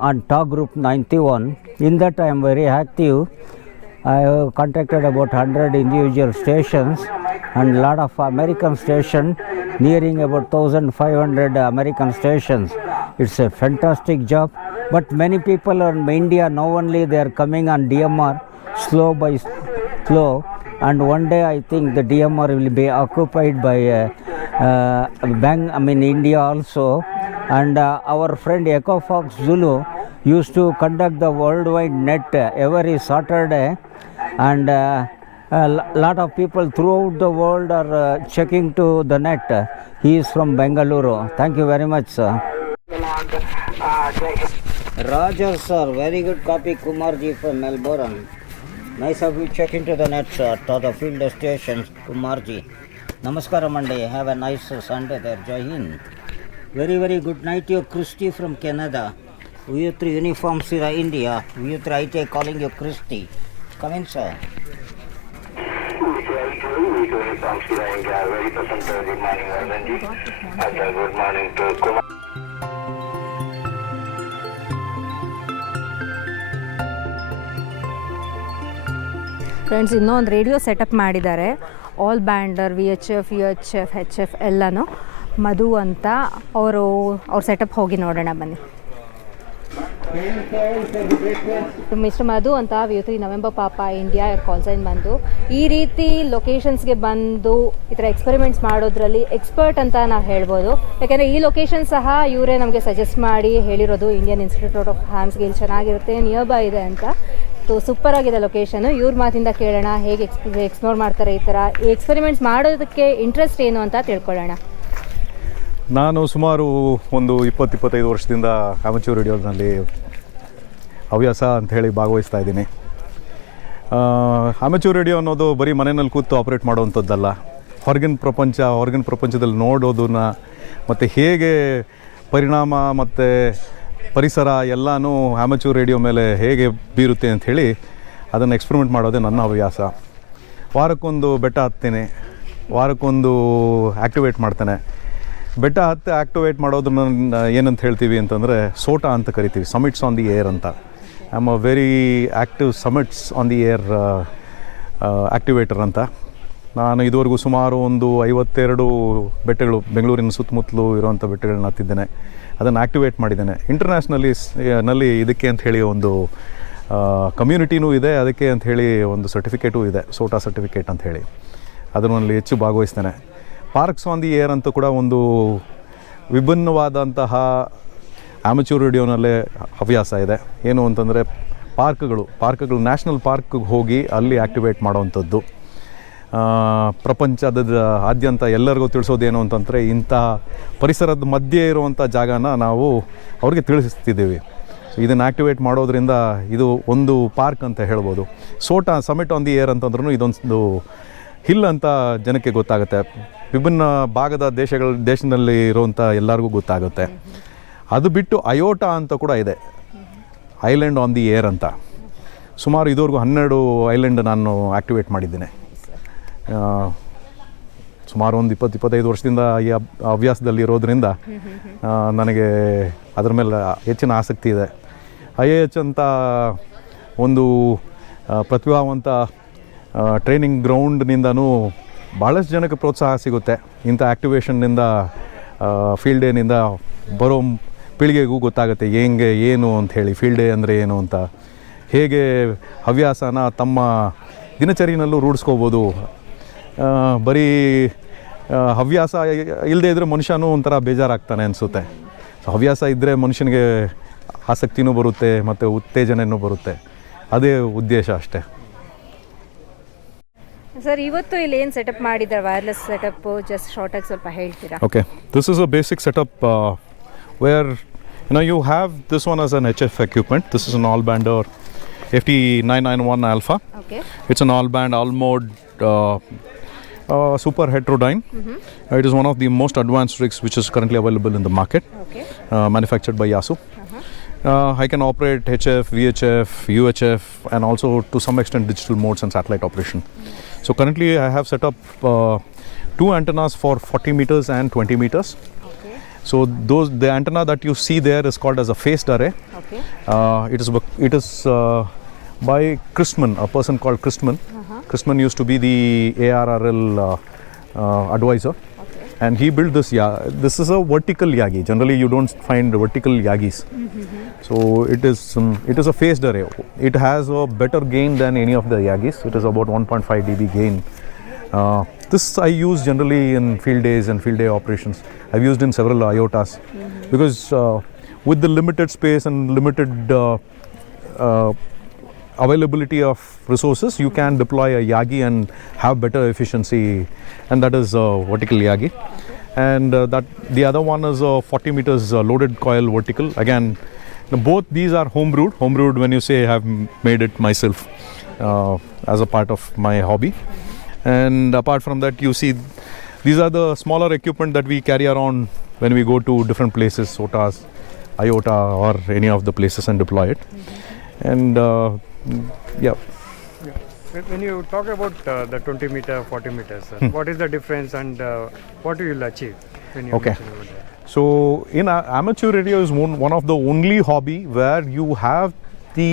on talk group 91. In that I am very active. I have contacted about 100 individual stations and lot of American stations, nearing about 1500 American stations. It's a fantastic job, but many people in India now only they are coming on DMR slow by slow, and one day I think the DMR will be occupied by India also. And our friend EcoFox Zulu used to conduct the worldwide net every Saturday, and a lot of people throughout the world are checking to the net. He is from Bengaluru. Thank you very much, sir. Roger, sir. Very good copy, Kumarji from Melbourne. Nice of you check into the net, sir, to the field stations, Kumarji. Namaskaram Monday. Have a nice Sunday there. Jai Hind. Very, very good night to you, Christy from Canada. VU3 Uniform Sira, India. VU3 IT calling you Christy. Come in, sir. Very pleasant good morning, Arvind. And good morning to Kumar. Friends, ಇನ್ನೊಂದು radio setup ಮಾಡಿದ್ದಾರೆ. All bander VHF, UHF, HF ಎಲ್ಲನೂ. ಮಧು ಅಂತ ಅವ್ರ setup ಹೋಗಿ ನೋಡೋಣ ಬನ್ನಿ. Mister ಮಧು ಅಂತ VU3 November ಪಾಪ ಇಂಡಿಯಾ ಕಾಲ್ ಸೈನ್ ಬಂದು ಈ ರೀತಿ ಲೊಕೇಶನ್ಸ್ಗೆ ಬಂದು ಈ ಥರ ಎಕ್ಸ್ಪೆರಿಮೆಂಟ್ಸ್ ಮಾಡೋದ್ರಲ್ಲಿ ಎಕ್ಸ್ಪರ್ಟ್ ಅಂತ ನಾವು ಹೇಳ್ಬೋದು. ಯಾಕೆಂದರೆ ಈ ಲೊಕೇಶನ್ ಸಹ ಇವರೇ ನಮಗೆ ಸಜೆಸ್ಟ್ ಮಾಡಿ ಹೇಳಿರೋದು. ಇಂಡಿಯನ್ ಇನ್ಸ್ಟಿಟ್ಯೂಟ್ ಆಫ್ ಹ್ಯಾಮ್ಸ್ಗೆ ಇಲ್ಲಿ ಚೆನ್ನಾಗಿರುತ್ತೆ, ನಿಯರ್ ಬೈ ಇದೆ ಅಂತ. ಸೊ ಸೂಪರ್ ಆಗಿದೆ ಲೊಕೇಶನು. ಇವ್ರ ಮಾತಿಂದ ಕೇಳೋಣ ಹೇಗೆ ಎಕ್ಸ್ಪ್ಲೋರ್ ಮಾಡ್ತಾರೆ, ಈ ಥರ ಎಕ್ಸ್ಪೆರಿಮೆಂಟ್ಸ್ ಮಾಡೋದಕ್ಕೆ ಇಂಟ್ರೆಸ್ಟ್ ಏನು ಅಂತ ತಿಳ್ಕೊಳ್ಳೋಣ. ನಾನು ಸುಮಾರು ಒಂದು 20-25 ವರ್ಷದಿಂದ ಅಮೆಚೂರ್ ರೇಡಿಯೋನಲ್ಲಿ ಹವ್ಯಾಸ ಅಂತ ಹೇಳಿ ಭಾಗವಹಿಸ್ತಾ ಇದ್ದೀನಿ. ಅಮೆಚೂರ್ ರೇಡಿಯೋ ಅನ್ನೋದು ಬರೀ ಮನೆಯಲ್ಲಿ ಕೂತು ಆಪ್ರೇಟ್ ಮಾಡೋವಂಥದ್ದಲ್ಲ. ಹೊರಗಿನ ಪ್ರಪಂಚದಲ್ಲಿ ನೋಡೋದನ್ನ ಮತ್ತು ಹೇಗೆ ಪರಿಣಾಮ ಮತ್ತು ಪರಿಸರ ಎಲ್ಲನೂ ಅಮೆಚೂರ್ ರೇಡಿಯೋ ಮೇಲೆ ಹೇಗೆ ಬೀರುತ್ತೆ ಅಂಥೇಳಿ ಅದನ್ನು ಎಕ್ಸ್ಪೆರಿಮೆಂಟ್ ಮಾಡೋದೇ ನನ್ನ ಹವ್ಯಾಸ. ವಾರಕ್ಕೊಂದು ಬೆಟ್ಟ ಹತ್ತೀನಿ, ವಾರಕ್ಕೊಂದು ಆ್ಯಕ್ಟಿವೇಟ್ ಮಾಡ್ತೇನೆ. ಬೆಟ್ಟ ಹತ್ತಿ ಆ್ಯಕ್ಟಿವೇಟ್ ಮಾಡೋದನ್ನ ಏನಂತ ಹೇಳ್ತೀವಿ ಅಂತಂದರೆ ಸೋಟಾ ಅಂತ ಕರಿತೀವಿ, ಸಮಿಟ್ಸ್ ಆನ್ ದಿ ಏರ್ ಅಂತ. I am a very active summits on the air activator ಅಂತ. ನಾನು ಇದುವರೆಗೂ ಸುಮಾರು ಒಂದು 52 ಬೆಟ್ಟಗಳು ಬೆಂಗಳೂರಿನ ಸುತ್ತಮುತ್ತಲೂ ಇರುವಂಥ ಬೆಟ್ಟಗಳನ್ನ ಹತ್ತಿದ್ದೇನೆ. ಅದನ್ನು ಆ್ಯಕ್ಟಿವೇಟ್ ಮಾಡಿದ್ದೇನೆ. ಇಂಟರ್ನ್ಯಾಷನಲಿ ಇದಕ್ಕೆ ಅಂತ ಹೇಳಿ ಒಂದು ಕಮ್ಯುನಿಟಿನೂ ಇದೆ, ಅದಕ್ಕೆ ಅಂತ ಹೇಳಿ ಒಂದು ಸರ್ಟಿಫಿಕೇಟೂ ಇದೆ, ಸೋಟಾ ಸರ್ಟಿಫಿಕೇಟ್ ಅಂತ ಹೇಳಿ. ಅದರಲ್ಲಿ ಹೆಚ್ಚು ಭಾಗವಹಿಸ್ತೇನೆ. ಪಾರ್ಕ್ಸ್ ಆನ್ ದಿ ಏರ್ ಅಂತ ಕೂಡ ಒಂದು ವಿಭಿನ್ನವಾದಂತಹ ಆಮೆಚೂರ್ ರೇಡಿಯೋನಲ್ಲೇ ಹವ್ಯಾಸ ಇದೆ. ಏನು ಅಂತಂದರೆ ಪಾರ್ಕ್ಗಳು ನ್ಯಾಷನಲ್ ಪಾರ್ಕ್ಗೆ ಹೋಗಿ ಅಲ್ಲಿ ಆ್ಯಕ್ಟಿವೇಟ್ ಮಾಡೋವಂಥದ್ದು. ಪ್ರಪಂಚದ ಆದ್ಯಂತ ಎಲ್ಲರಿಗೂ ತಿಳಿಸೋದೇನು ಅಂತಂದರೆ ಇಂಥ ಪರಿಸರದ ಮಧ್ಯೆ ಇರುವಂಥ ಜಾಗನ ನಾವು ಅವ್ರಿಗೆ ತಿಳಿಸ್ತಿದ್ದೀವಿ. ಸೊ ಇದನ್ನು ಆ್ಯಕ್ಟಿವೇಟ್ ಮಾಡೋದ್ರಿಂದ ಇದು ಒಂದು ಪಾರ್ಕ್ ಅಂತ ಹೇಳ್ಬೋದು. ಸಮಿಟ್ ಆನ್ ದಿ ಏರ್ ಅಂತಂದ್ರೂ ಇದೊಂದು ಹಿಲ್ ಅಂತ ಜನಕ್ಕೆ ಗೊತ್ತಾಗುತ್ತೆ. ವಿಭಿನ್ನ ಭಾಗದ ದೇಶದಲ್ಲಿ ಇರುವಂಥ ಎಲ್ಲರಿಗೂ ಗೊತ್ತಾಗುತ್ತೆ. ಅದು ಬಿಟ್ಟು ಅಯೋಟಾ ಅಂತ ಕೂಡ ಇದೆ, ಐಲ್ಯಾಂಡ್ ಆನ್ ದಿ ಏರ್ ಅಂತ. ಸುಮಾರು ಇದುವರೆಗೂ 12 ಐಲ್ಯಾಂಡ್ ನಾನು ಆ್ಯಕ್ಟಿವೇಟ್ ಮಾಡಿದ್ದೇನೆ. ಸುಮಾರು ಒಂದು 20-25 ವರ್ಷದಿಂದ ಈ ಹವ್ಯಾಸದಲ್ಲಿರೋದ್ರಿಂದ ನನಗೆ ಅದರ ಮೇಲೆ ಹೆಚ್ಚಿನ ಆಸಕ್ತಿ ಇದೆ. IIH ಅಂತ ಒಂದು ಪ್ರತಿಭಾವಂತ ಟ್ರೈನಿಂಗ್ ಗ್ರೌಂಡ್ನಿಂದನೂ ಭಾಳಷ್ಟು ಜನಕ್ಕೆ ಪ್ರೋತ್ಸಾಹ ಸಿಗುತ್ತೆ. ಇಂಥ ಆ್ಯಕ್ಟಿವೇಷನ್ನಿಂದ ಫೀಲ್ಡ್ ಡೇನಿಂದ ಬರೋ ಪೀಳಿಗೆಗೂ ಗೊತ್ತಾಗುತ್ತೆ ಏನು ಅಂಥೇಳಿ, ಫೀಲ್ಡ್ ಡೇ ಅಂದರೆ ಏನು ಅಂತ, ಹೇಗೆ ಹವ್ಯಾಸನ ತಮ್ಮ ದಿನಚರಿನಲ್ಲೂ ರೂಢಿಸ್ಕೋಬೋದು. ಬರೀ ಹವ್ಯಾಸ ಇಲ್ಲದೇ ಇದ್ದರೆ ಮನುಷ್ಯನೂ ಒಂಥರ ಬೇಜಾರಾಗ್ತಾನೆ ಅನಿಸುತ್ತೆ. ಸೊ ಹವ್ಯಾಸ ಇದ್ದರೆ ಮನುಷ್ಯನಿಗೆ ಆಸಕ್ತಿನೂ ಬರುತ್ತೆ ಮತ್ತು ಉತ್ತೇಜನವೂ ಬರುತ್ತೆ. ಅದೇ ಉದ್ದೇಶ ಅಷ್ಟೇ. ಸರ್, ಇವತ್ತು ಇಲ್ಲಿ ಏನು ಸೆಟಪ್ ಮಾಡಿದ್ದಾರೆ, ವೈರ್ಲೆಸ್ ಸೆಟಪ್ಪು, ಜಸ್ಟ್ ಶಾರ್ಟಾಗಿ ಸ್ವಲ್ಪ ಹೇಳ್ತೀರಾ? Okay, this is a basic setup where you have this one as an HF equipment. This is an all-bander FT991 Alpha. Okay. It's an all-band, all-mode super heterodyne. It is one of the most advanced rigs which is currently available in the market. Okay. Manufactured by Yasu. I can operate HF, VHF, UHF, and also to some extent digital modes and satellite operation. So currently I have set up 2 antennas for 40 meters and 20 meters. So the antenna that you see there is called as a phased array. Okay. It is by Christman, a person called Christman. Christman used to be the ARRL advisor. Okay. And he built this. This is a vertical Yagi. Generally, you don't find vertical Yagis. So it is a phased array. It has a better gain than any of the Yagis. It is about 1.5 dB gain. This I use generally in field days and field day operations. I've used in several IOTAs because with the limited space and limited availability of resources, you can deploy a Yagi and have better efficiency, and that is vertical Yagi. And that the other one is 40 meters loaded coil vertical. Again, both these are homebrewed. Homebrewed when you say I have made it myself as a part of my hobby. And apart from that, you see these are the smaller equipment that we carry around when we go to different places, SOTAs, IOTA or any of the places, and deploy it. And yeah. When you talk about the 20 meter, 40 meters, what is the difference and what you will achieve when you Okay. mention about that? So in amateur radio is one of the only hobby where you have the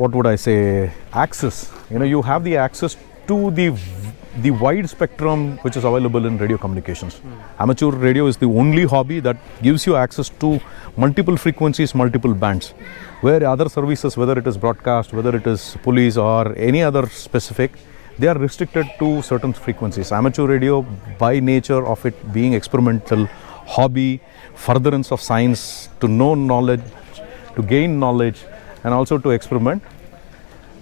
what would I say, access. You have the access to the wide spectrum which is available in radio communications. Amateur radio is the only hobby that gives you access to multiple frequencies, multiple bands, where other services, whether it is broadcast, whether it is police or any other specific, they are restricted to certain frequencies. Amateur radio, by nature of it being experimental, hobby, furtherance of science, to know knowledge, to gain knowledge, and also to experiment.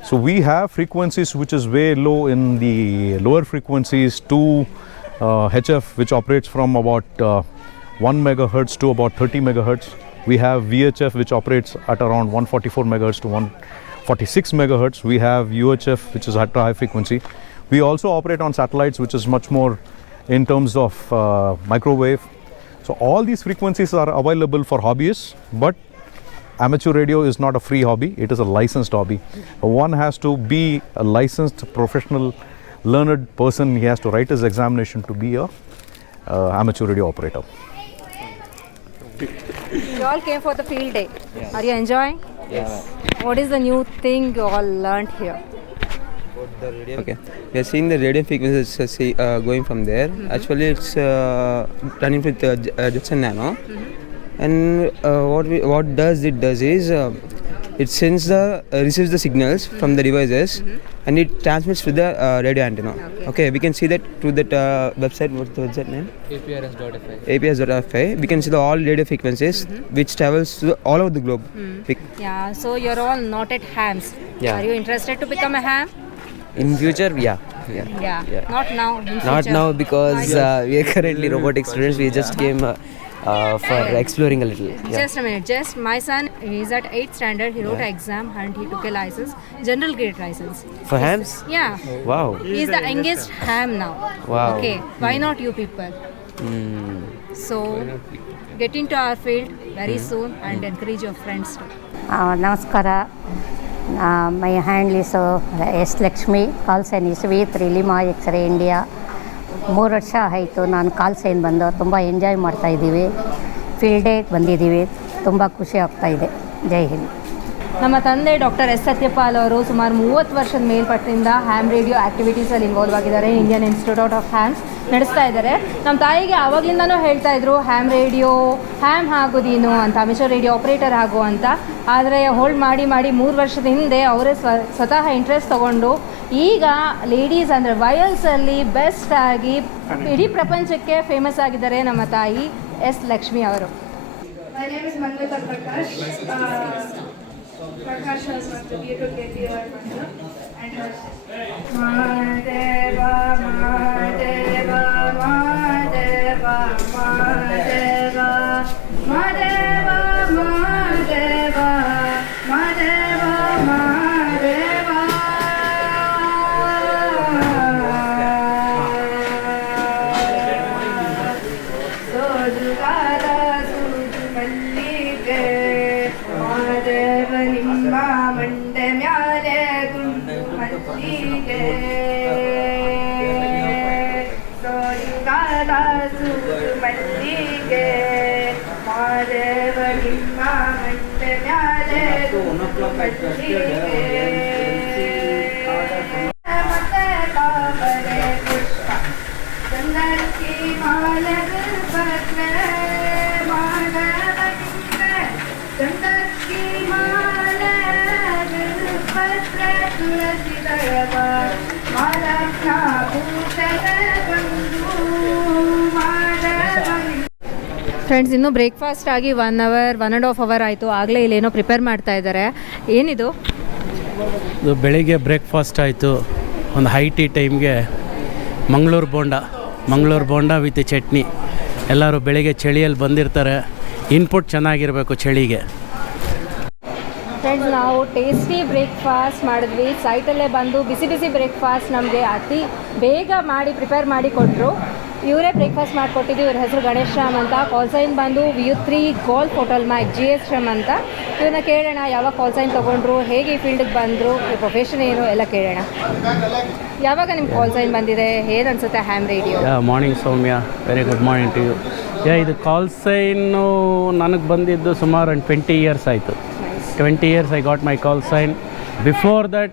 So we have frequencies which is way low in the lower frequencies to HF, which operates from about 1 megahertz to about 30 megahertz. We have VHF, which operates at around 144 megahertz to 146 megahertz. We have UHF, which is at high frequency. We also operate on satellites, which is much more in terms of microwave. So all these frequencies are available for hobbyists, but amateur radio is not a free hobby, it is a licensed hobby. One has to be a licensed professional learned person. He has to write his examination to be a amateur radio operator. You all came for the field day. Are you enjoying? Yes. What is the new thing you all learned here? Okay, we are seeing the radio frequencies going from there. Actually, it's running with Jetson Nano. And what it does is it sends receives the signals from the devices and it transmits to the radio antenna. Okay, we can see that through that website. What's the website name? APRS.fi. We can see the all radio frequencies which travels to all over the globe. Yeah, so you're all not at hams. Yeah. Are you interested to become a ham? In future, yeah. Yeah. Not now. In Not future. now because we are currently robotic students. We just came for exploring a little. Yeah. Just a minute. Just my son, he's at 8th standard. He wrote an exam and he took a license, general grade license. For hams? Yeah. Wow. He's the youngest ham now. Wow. Okay. Why not you people? So get into our field very soon and encourage your friends too. ನಮಸ್ಕಾರ my handle is S Lakshmi call sign is with Lima X-ray India 3 ವರ್ಷ ಆಯಿತು ನಾನು ಕಾಲ್ sign ಬಂದು ತುಂಬ enjoy ಮಾಡ್ತಾಯಿದ್ದೀವಿ field day ಬಂದಿದ್ದೀವಿ ತುಂಬ ಖುಷಿ ಆಗ್ತಾಯಿದೆ ಜೈ ಹಿಂದ್ ನಮ್ಮ ತಂದೆ ಡಾಕ್ಟರ್ S.Sathyapal ಅವರು ಸುಮಾರು 30 ವರ್ಷದ ಮೇಲ್ಪಟ್ಟಿಂದ ಹ್ಯಾಮ್ ರೇಡಿಯೋ ಆ್ಯಕ್ಟಿವಿಟೀಸಲ್ಲಿ ಇನ್ವಾಲ್ವ್ ಆಗಿದ್ದಾರೆ. ಇಂಡಿಯನ್ ಇನ್ಸ್ಟಿಟ್ಯೂಟ್ ಆಫ್ ಹ್ಯಾಮ್ಸ್ ನಡೆಸ್ತಾ ಇದ್ದಾರೆ. ನಮ್ಮ ತಾಯಿಗೆ ಆವಾಗಲಿಂದನೂ ಹೇಳ್ತಾ ಇದ್ರು ಹ್ಯಾಮ್ ಆಗೋದೇನು ಅಂತ, ಅಮೆಚೂರ್ ರೇಡಿಯೋ ಆಪ್ರೇಟರ್ ಆಗು ಅಂತ. ಆದರೆ ಹೋಲ್ಡ್ ಮಾಡಿ 3 ವರ್ಷದ ಹಿಂದೆ ಅವರೇ ಸ್ವತಃ ಇಂಟ್ರೆಸ್ಟ್ ತೊಗೊಂಡು ಈಗ ಲೇಡೀಸ್ ಅಂದರೆ ವಯಲ್ಸಲ್ಲಿ ಬೆಸ್ಟ್ ಆಗಿ ಇಡೀ ಪ್ರಪಂಚಕ್ಕೆ ಫೇಮಸ್ ಆಗಿದ್ದಾರೆ ನಮ್ಮ ತಾಯಿ ಎಸ್ ಲಕ್ಷ್ಮಿ ಅವರು. My name is Manlita Prakash. Prakash has contributed to get here and Mahadeva, Mahadeva, Mahadeva, Mahadeva, Mahadeva, Mahadeva, Mahadeva, Mahadeva. Sodukara Sudu Mallike Mahadeva Nimma Mande Myale Gundu Mallike Sodukara Sudu Mallike Mahadeva Nimma Mande Myale Gundu Mallike Mate Kavare Pushpa Chandarki Malagar Patre Madhava Kinte Chandarki Malagar Patre Tulasi Dayava Madhavna Bhutara Bandhu Madhava friends, ಇನ್ನೂ breakfast ಆಗಿ 1 hour 1.5 hour ಆಯಿತು. ಆಗಲೇ ಇಲ್ಲೇನೋ prepare ಮಾಡ್ತಾ ಇದ್ದಾರೆ. ಏನಿದು? ಇದು ಬೆಳಿಗ್ಗೆ ಬ್ರೇಕ್ಫಾಸ್ಟ್ ಆಯಿತು. ಒಂದು ಹೈ ಟೀ ಟೈಮ್ಗೆ ಮಂಗಳೂರು ಬೋಂಡ ವಿತ್ ಚಟ್ನಿ. ಎಲ್ಲರೂ ಬೆಳಿಗ್ಗೆ ಚಳಿಯಲ್ಲಿ ಬಂದಿರ್ತಾರೆ. ಇನ್ಪುಟ್ ಚೆನ್ನಾಗಿರಬೇಕು ಚಳಿಗೆ. ಫ್ರೆಂಡ್ಸ್, ನಾವು ಟೇಸ್ಟಿ ಬ್ರೇಕ್ಫಾಸ್ಟ್ ಮಾಡಿದ್ವಿ. ಸೈಟಲ್ಲೇ ಬಂದು ಬಿಸಿ ಬಿಸಿ ಬ್ರೇಕ್ಫಾಸ್ಟ್ ನಮಗೆ ಅತಿ ಬೇಗ ಮಾಡಿ ಪ್ರಿಪೇರ್ ಮಾಡಿ ಕೊಟ್ಟರು. ಇವರೇ ಬ್ರೇಕ್ಫಾಸ್ಟ್ ಮಾಡಿಕೊಟ್ಟಿದ್ದು. ಇವ್ರ ಹೆಸರು ಗಣೇಶ್ ರಾಮ್ ಅಂತ. ಕಾಲ್ ಸೈನ್ ಬಂದು VU3 ಗೋಲ್ಫ್ ಹೋಟೆಲ್ ಮ್ಯಾಕ್ GS ರಾಮ್ ಅಂತ. ಇವ್ರನ್ನ ಕೇಳೋಣ ಯಾವಾಗ ಕಾಲ್ ಸೈನ್ ತೊಗೊಂಡ್ರು, ಹೇಗೆ ಈ ಫೀಲ್ಡಿಗೆ ಬಂದರು, ಈ ಪ್ರೊಫೆಷನ್ ಏನು ಎಲ್ಲ ಕೇಳೋಣ. ಯಾವಾಗ ನಿಮ್ಮ ಕಾಲ್ ಸೈನ್ ಬಂದಿದೆ, ಏನು ಅನಿಸುತ್ತೆ ham radio? Morning Soumya, very good morning to you. ಇದು ಕಾಲ್ ಸೈನು ನನಗೆ ಬಂದಿದ್ದು ಸುಮಾರು 20 years ಆಯಿತು. 20 years I got my call sign. Before that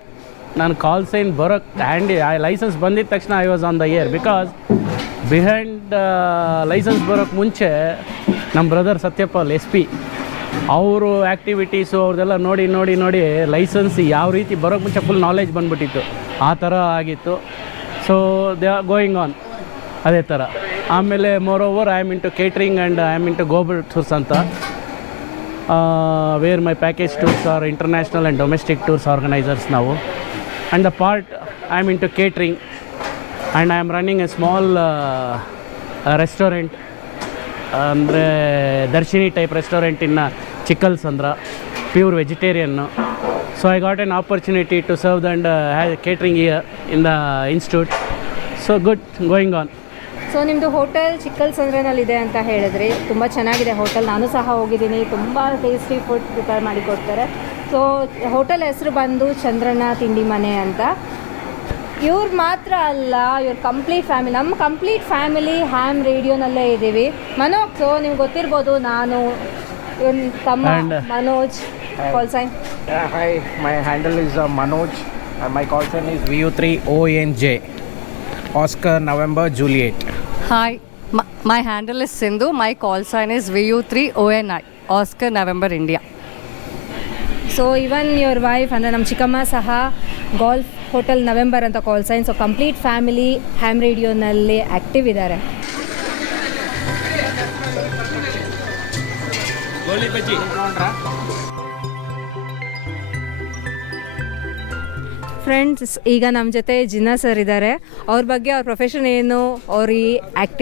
ನಾನು ಕಾಲ್ ಸೈನ್ ಬರೋಕ್ಕೆ ಲೈಸೆನ್ಸ್ ಬಂದಿದ್ದ ತಕ್ಷಣ I was on the air. Because behind licence ಬರೋಕ್ಕೆ ಮುಂಚೆ ನಮ್ಮ ಬ್ರದರ್ ಸತ್ಯಪಾಲ್ SP ಅವರು ಆ್ಯಕ್ಟಿವಿಟೀಸು ಅವ್ರದ್ದೆಲ್ಲ ನೋಡಿ ಲೈಸೆನ್ಸ್ ಯಾವ ರೀತಿ ಬರೋಕ್ಕೆ ಮುಂಚೆ ಫುಲ್ ನಾಲೆಜ್ ಬಂದುಬಿಟ್ಟಿತ್ತು. ಆ ಥರ ಆಗಿತ್ತು. So they are going on ಅದೇ ಥರ. ಆಮೇಲೆ moreover I am into catering and I am into global tours ಅಂತ, where my package tours are international and domestic tours organisers ನಾವು. And the part I am into catering and I am running a small restaurant, ಅಂದರೆ Darshini type restaurant in Chikkalsandra, pure vegetarian. So I got an opportunity to serve and catering year in the institute. So good going on. So ನಿಮ್ಮದು hotel ಚಿಕ್ಕಲ್ಸಂದ್ರನಲ್ಲಿದೆ ಅಂತ ಹೇಳಿದ್ರಿ. ತುಂಬ ಚೆನ್ನಾಗಿದೆ hotel. ನಾನು ಸಹ ಹೋಗಿದ್ದೀನಿ. ತುಂಬ ಟೇಸ್ಟಿ ಫುಡ್ ಪ್ರಿಪೇರ್ ಮಾಡಿ ಕೊಡ್ತಾರೆ. ಸೊ ಹೋಟೆಲ್ ಹೆಸರು ಬಂದು ಚಂದ್ರನ ತಿಂಡಿ ಮನೆ ಅಂತ. ಇವ್ರು ಮಾತ್ರ ಅಲ್ಲ, ಇವ್ರ ಕಂಪ್ಲೀಟ್ ಫ್ಯಾಮಿಲಿ, ನಮ್ಮ ಕಂಪ್ಲೀಟ್ ಫ್ಯಾಮಿಲಿ ಹ್ಯಾಮ್ ರೇಡಿಯೋನಲ್ಲೇ ಇದ್ದೀವಿ. ಮನೋಜ್, ಸೊ ನಿಮ್ಗೆ ಗೊತ್ತಿರ್ಬೋದು, ನಾನು ಇವ್ರ ತಮ್ಮ ಮನೋಜ್. ಕಾಲ್ sign? Hi, my handle is Manoj and my call sign is VU3 ONJ, Oscar November Juliet. Hi, my handle is Sindhu. My call sign is VU3 ONI, Oscar November India. So even your wife ಅಂದರೆ ನಮ್ಮ ಚಿಕ್ಕಮ್ಮ ಸಹ golf hotel November ಅಂತ call sign. So complete family ham ರೇಡಿಯೋನಲ್ಲಿ active ಇದ್ದಾರೆ. Friends, ಈಗ ನಮ್ಮ ಜೊತೆ ಜಿನ್ನಾ ಸರ್ ಇದ್ದಾರೆ. ಅವ್ರ ಬಗ್ಗೆ ಅವ್ರ ಪ್ರೊಫೆಷನ್ ಏನು, ಅವ್ರ ಈ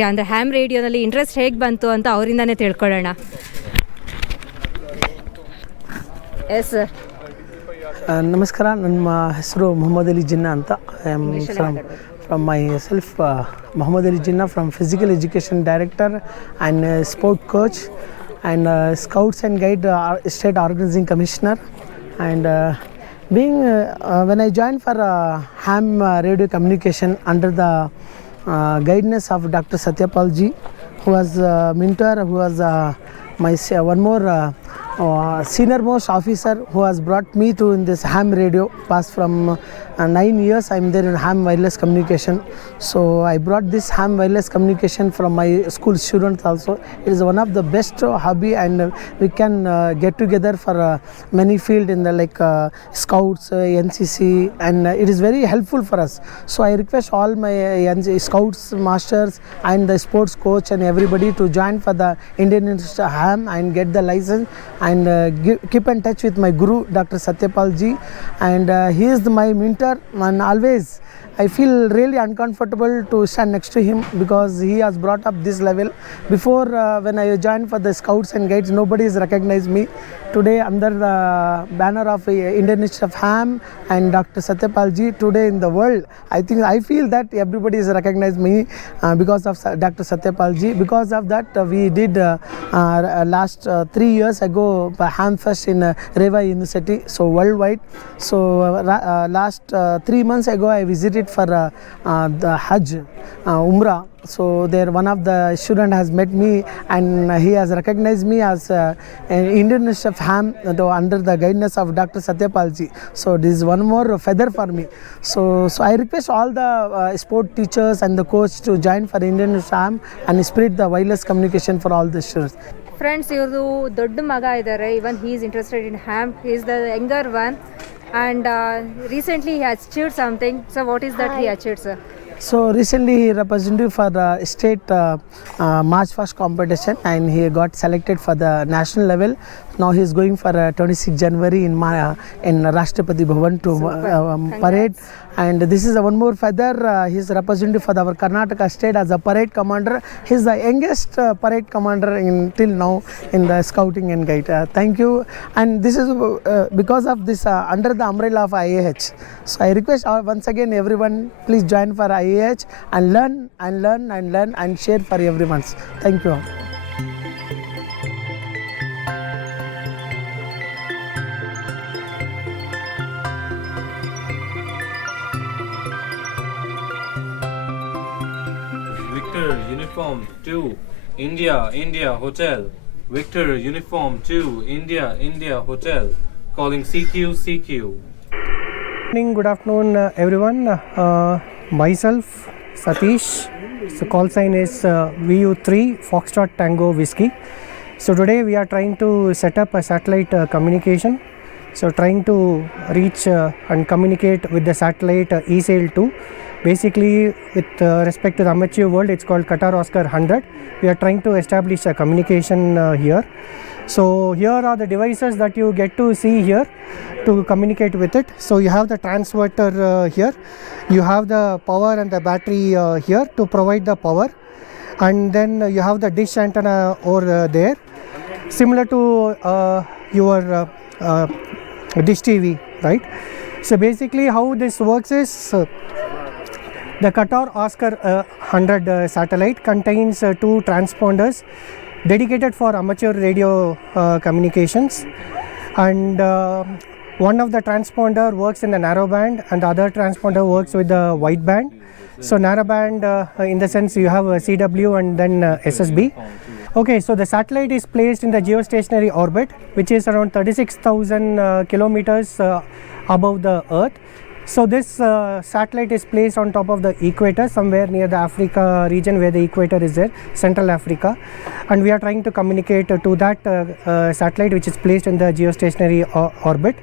ಅಂದರೆ ಹ್ಯಾಮ್ ರೇಡಿಯೋನಲ್ಲಿ ಇಂಟ್ರೆಸ್ಟ್ ಹೇಗೆ ಬಂತು ಅಂತ ಅವರಿಂದನೇ ತಿಳ್ಕೊಳ್ಳೋಣ. Yes sir. ನಮಸ್ಕಾರ, ನನ್ನ ಹೆಸರು ಮೊಹಮ್ಮದ್ ಅಲಿ ಜಿನ್ನಾ ಅಂತ. I am from myself Mohammad Ali Jinnah, from physical education director and sport coach and Scouts and Guide State Organizing Commissioner. And being when I joined for ham radio communication under the guidance of Dr. S.Sathyapal ji, who was mentor, who was my one more senior most officer who has brought me to in this ham radio. Past from 9 years I am there in ham wireless communication. So I brought this ham wireless communication from my school students also. It is one of the best hobby, and we can get together for many field in the like Scouts, NCC, and it is very helpful for us. So I request all my Scouts masters and the sports coach and everybody to join for the Indian Institute of Ham and get the license, and keep in touch with my guru Dr. S.Sathyapal ji, and he is my mentor, and always I feel really uncomfortable to stand next to him because he has brought up this level. Before when I joined for the Scouts and Guides, nobody has recognized me. Today under the banner of Indian Institute of Ham and Dr. S.Sathyapal ji, today in the world, I feel that everybody has recognized me because of Dr. S.Sathyapal ji. Because of that we did last 3 years ago Ham Fest in Reva University, so worldwide. So last 3 months ago I visited for the Hajj Umrah. So there one of the student has met me and he has recognized me as an Indian Institute of Ham under the guidance of Dr. S.Sathyapal ji. So this is one more feather for me. So I request all the sport teachers and the coach to join for Indian Institute of Ham and spread the wireless communication for all the students. Friends, ಇವ್ರದ್ದು ದೊಡ್ಡ ಮಗ ಇದ್ದಾರೆ. Even he is interested in ham. He is the younger one, and recently he has achieved something. So what is that he achieved, sir? So recently he represented for the state March 1st competition, and he got selected for the national level. Now he is going for 26 January in Rashtrapati Bhavan to parade. And this is one more feather. He is represented for our Karnataka state as a parade commander. He is the youngest parade commander till now in the scouting and guide. Thank you. And this is because of this under the umbrella of IAH. So I request once again everyone, please join for IAH and learn and learn and learn and share for everyone. Thank you all. Victor Uniform 2 India India Hotel. Victor Uniform 2 India India Hotel. Calling CQ CQ. Good afternoon everyone. Myself Satish. So call sign is VU3 Foxtrot Tango Whiskey. So today we are trying to set up a satellite communication. So trying to reach and communicate with the satellite ESAIL 2. Basically with respect to the amateur world, it's called Qatar Oscar 100. We are trying to establish a communication here. So here are the devices that you get to see here to communicate with it. So you have the transverter here, you have the power and the battery here to provide the power, and then you have the dish antenna over there, similar to your dish TV, right? So basically how this works is the Qatar Oscar 100 satellite contains 2 transponders dedicated for amateur radio communications, and one of the transponder works in the narrow band and the other transponder works with the wide band. So narrow band in the sense you have a CW and then SSB. Okay, so the satellite is placed in the geostationary orbit, which is around 36,000 kilometers above the Earth. So this satellite is placed on top of the equator, somewhere near the Africa region where the equator is there, Central Africa, and we are trying to communicate to that satellite which is placed in the geostationary orbit.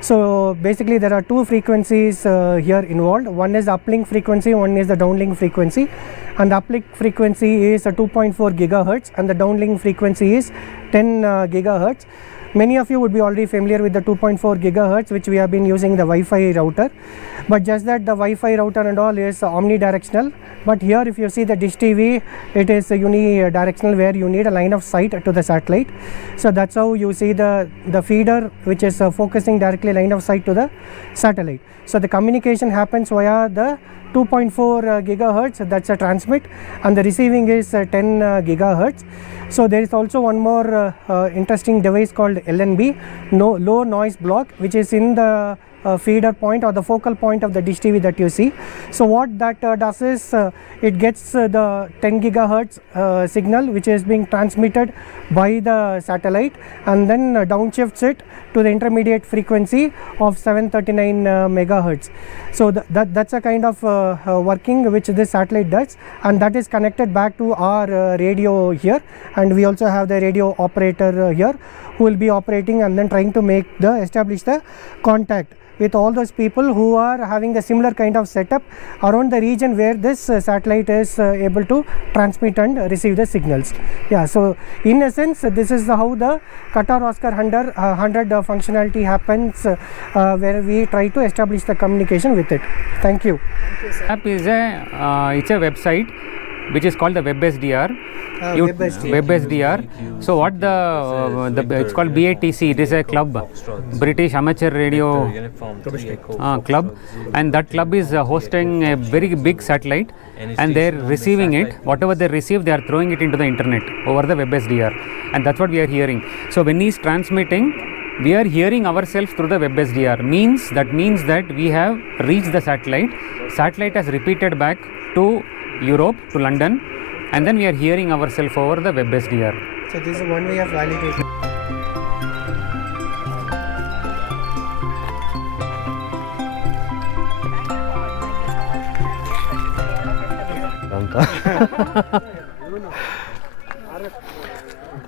So basically there are two frequencies here involved. One is the uplink frequency, one is the downlink frequency, and the uplink frequency is 2.4 gigahertz and the downlink frequency is 10 gigahertz. Many of you would be already familiar with the 2.4 gigahertz, which we have been using the Wi-Fi router, but just that the Wi-Fi router and all is omnidirectional. But here if you see the dish TV, it is unidirectional, where you need a line of sight to the satellite. So that's how you see the feeder which is focusing directly line of sight to the satellite. So the communication happens via the 2.4 gigahertz, that's a transmit, and the receiving is 10 gigahertz. So there is also one more interesting device called LNB, low noise block, which is in the feeder point or the focal point of the dish TV that you see. So what that does is it gets the 10 gigahertz signal which is being transmitted by the satellite, and then downshifts it to the intermediate frequency of 739 megahertz. So that's a kind of working which this satellite does, and that is connected back to our radio here, and we also have the radio operator here who will be operating and then trying to establish the contact with all those people who are having the similar kind of setup around the region where this satellite is able to transmit and receive the signals. Yeah, so in essence this is how the Qatar Oscar 100 functionality happens, where we try to establish the communication with it. Thank you. App is it's a website which is called the WebSDR. WebSDR. So what it's called BATC. It is a club, British Amateur Radio Club, and that club is hosting a very big satellite, and they're receiving it. Whatever they receive, they are throwing it into the internet over the WebSDR, and that's what we are hearing. So when he's transmitting, we are hearing ourselves through the WebSDR. That means that we have reached the satellite. Satellite has repeated back to Europe, to London, and then we are hearing ourselves over the WebSDR. So this is one way of validating.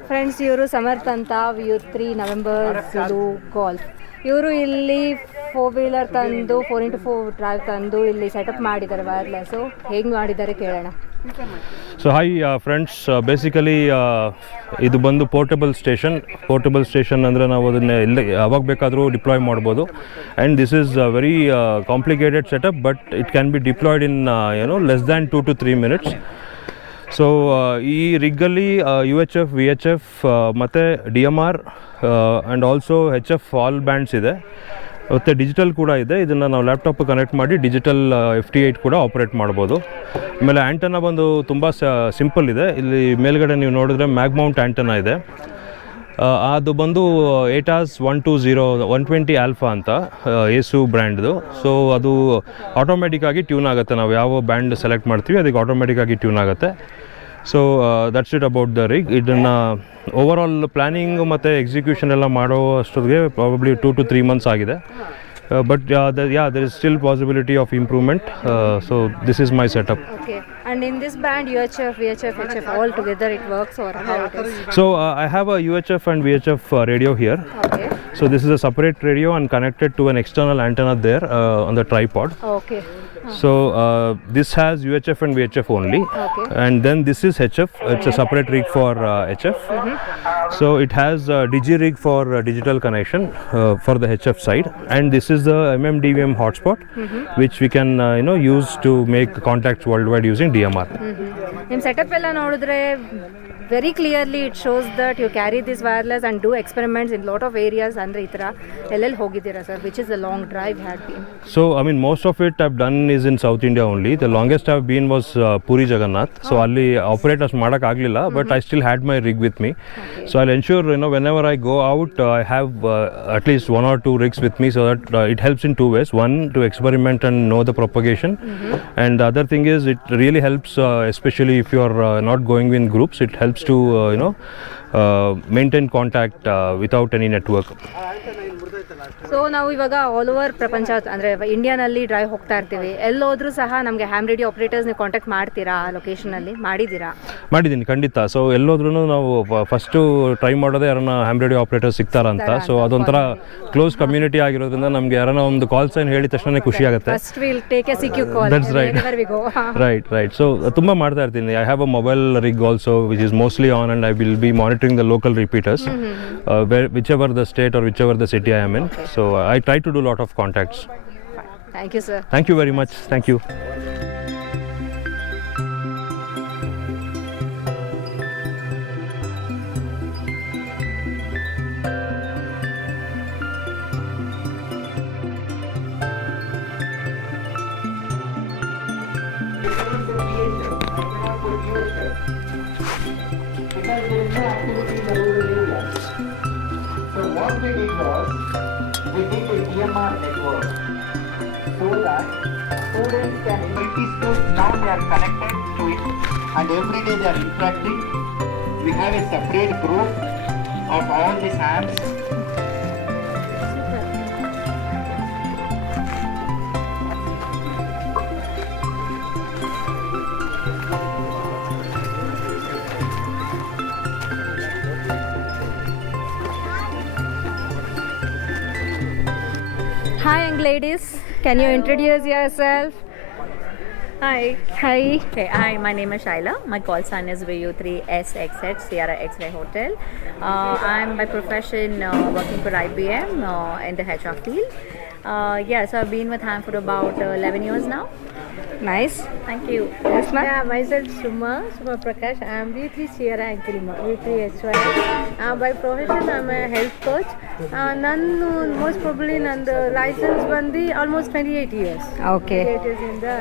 Friends, ಇವರು ಸಮರ್ಥ್ ಅಂತ VU3 November golf. ಇವರು ಇಲ್ಲಿ 4-wheeler ತಂದು 4x4 drive ತಂದು ಇಲ್ಲಿ setup ಮಾಡಿದ್ದಾರೆ wireless. ಹೇಗೆ ಮಾಡಿದ್ದಾರೆ ಕೇಳೋಣ. ಸೊ ಹಾಯ್ ಫ್ರೆಂಡ್ಸ್, ಬೇಸಿಕಲಿ ಇದು ಬಂದು ಪೋರ್ಟಬಲ್ ಸ್ಟೇಷನ್ ಅಂದರೆ ನಾವು ಅದನ್ನು ಎಲ್ಲ ಯಾವಾಗ ಬೇಕಾದರೂ ಡಿಪ್ಲಾಯ್ ಮಾಡ್ಬೋದು. And this is very complicated setup, but it can be deployed in less than 2 to 3 minutes. So ಈ ರಿಗ್ಗಲ್ಲಿ UHF, VHF ಮತ್ತು DMR and also HF all bands ಇದೆ, ಮತ್ತು ಡಿಜಿಟಲ್ ಕೂಡ ಇದೆ. ಇದನ್ನು ನಾವು ಲ್ಯಾಪ್ಟಾಪ್ ಕನೆಕ್ಟ್ ಮಾಡಿ ಡಿಜಿಟಲ್ FT8 ಕೂಡ ಆಪ್ರೇಟ್ ಮಾಡ್ಬೋದು. ಆಮೇಲೆ ಆ್ಯಂಟನ ಬಂದು ತುಂಬ ಸಿಂಪಲ್ ಇದೆ. ಇಲ್ಲಿ ಮೇಲ್ಗಡೆ ನೀವು ನೋಡಿದ್ರೆ ಮ್ಯಾಗ್ ಮೌಂಟ್ ಆ್ಯಂಟನ ಇದೆ. ಅದು ಬಂದು ATAS 120 ಆಲ್ಫಾ ಅಂತ ಏಸು ಬ್ರ್ಯಾಂಡ್ದು. ಸೊ ಅದು ಆಟೋಮೆಟಿಕ್ಕಾಗಿ ಟ್ಯೂನ್ ಆಗುತ್ತೆ. ನಾವು ಯಾವ ಬ್ಯಾಂಡ್ ಸೆಲೆಕ್ಟ್ ಮಾಡ್ತೀವಿ ಅದಕ್ಕೆ ಆಟೋಮೆಟಿಕ್ಕಾಗಿ ಟ್ಯೂನ್ ಆಗುತ್ತೆ. So that's it about the rig. ಇದನ್ನು ಓವರಾಲ್ ಪ್ಲ್ಯಾನಿಂಗ್ ಮತ್ತು ಎಕ್ಸಿಕ್ಯೂಷನ್ ಎಲ್ಲ ಮಾಡೋ ಅಷ್ಟೊತ್ತಿಗೆ ಪ್ರಾಬಬ್ಲಿ 2 to 3 months ಆಗಿದೆ. But there is still possibility of improvement. So this is my setup. Okay. And in this band, UHF, VHF, HF, all together it works, or how it is? So I have a UHF and VHF radio here. Okay. So this is a separate radio and connected to an external antenna there on the tripod. Okay. So this has UHF and VHF only. Okay. And then this is HF. It's a separate rig for HF. So it has a digi rig for digital connection for the HF side, and this is the MMDVM hotspot, which we can use to make contacts worldwide using DMR. ನಿಮ್ಮ setup ಎಲ್ಲ ನೋಡಿದ್ರೆ very clearly it shows that you carry this wireless and do experiments in lot of areas. ಅಂದರೆ ಈ ಥರ ಎಲ್ಲೆಲ್ಲಿ ಹೋಗಿದ್ದೀರಾ sir? which is a long drive had been? So I mean most of it I've done is in South India only. The longest I've been was Puri Jagannath. So ಅಲ್ಲಿ operate ಅಷ್ಟು ಮಾಡೋಕ್ಕಾಗಲಿಲ್ಲ, but I still had my rig with me. So I'll ensure whenever I go out I have at least 1 or 2 rigs with me, so that it helps in 2 ways. One, to experiment and know the propagation, and the other thing is it really helps, especially if you're not going in groups, it helps to maintain contact without any network. So ನಾವು ಇವಾಗ all over ಪ್ರಪಂಚ ಅಂದರೆ ಇಂಡಿಯಾನಲ್ಲಿ drive ಹೋಗ್ತಾ ಇರ್ತೀವಿ, ಎಲ್ಲೋದ್ರೂ ಸಹ ನಮಗೆ ham radio operators ನೀವು contact ಮಾಡ್ತೀರಾ ಆ ಲೊಕೇಶನಲ್ಲಿ? ಮಾಡಿದ್ದೀರಾ? ಮಾಡಿದ್ದೀನಿ ಖಂಡಿತ. ಸೊ ಎಲ್ಲೋದ್ರೂ ನಾವು ಫಸ್ಟು ಟ್ರೈ ಮಾಡೋದೇ ಯಾರನ್ನ ಹ್ಯಾಮ್ ರೇಡಿಯೋ ಆಪ್ರೇಟರ್ ಸಿಗ್ತಾರ ಅಂತ. ಸೊ ಅದೊಂಥರ ಕ್ಲೋಸ್ ಕಮ್ಯುನಿಟಿ ಆಗಿರೋದ್ರಿಂದ ನಮಗೆ ಯಾರನ್ನ ಒಂದು ಕಾಲ್ ಸೈನ್ ಹೇಳಿದ ತಕ್ಷಣ ಖುಷಿ ಆಗುತ್ತೆ. That's right. ಸೊ ತುಂಬ ಮಾಡ್ತಾ ಇರ್ತೀನಿ. I have a mobile ರಿಗ್ also which is mostly on and I will be monitoring the local repeaters whichever the state or whichever the city I am in. So I try to do a lot of contacts. Thank you, sir. Thank you very much. Thank you. So what we did was, we did a DMR network so that students can, 20 schools now they are connected to it and every day they are interacting. We have a separate group of all these hams. Hi, young ladies. Can you introduce yourself? Hi. Hi. Okay, hi, my name is Shaila. My call sign is VU3SXH, Sierra X-Ray Hotel. I'm by profession working for IBM in the HR field. So I've been with HAM for about 11 years now. Nice. Thank you. Yes, ma'am. Yeah, myself Suma Prakash. I'm V3 Sierra Ankrima, V3HY. By profession, I'm a health coach. Nannu most probably nandu license bandi almost 28 years. Okay. 28 years in the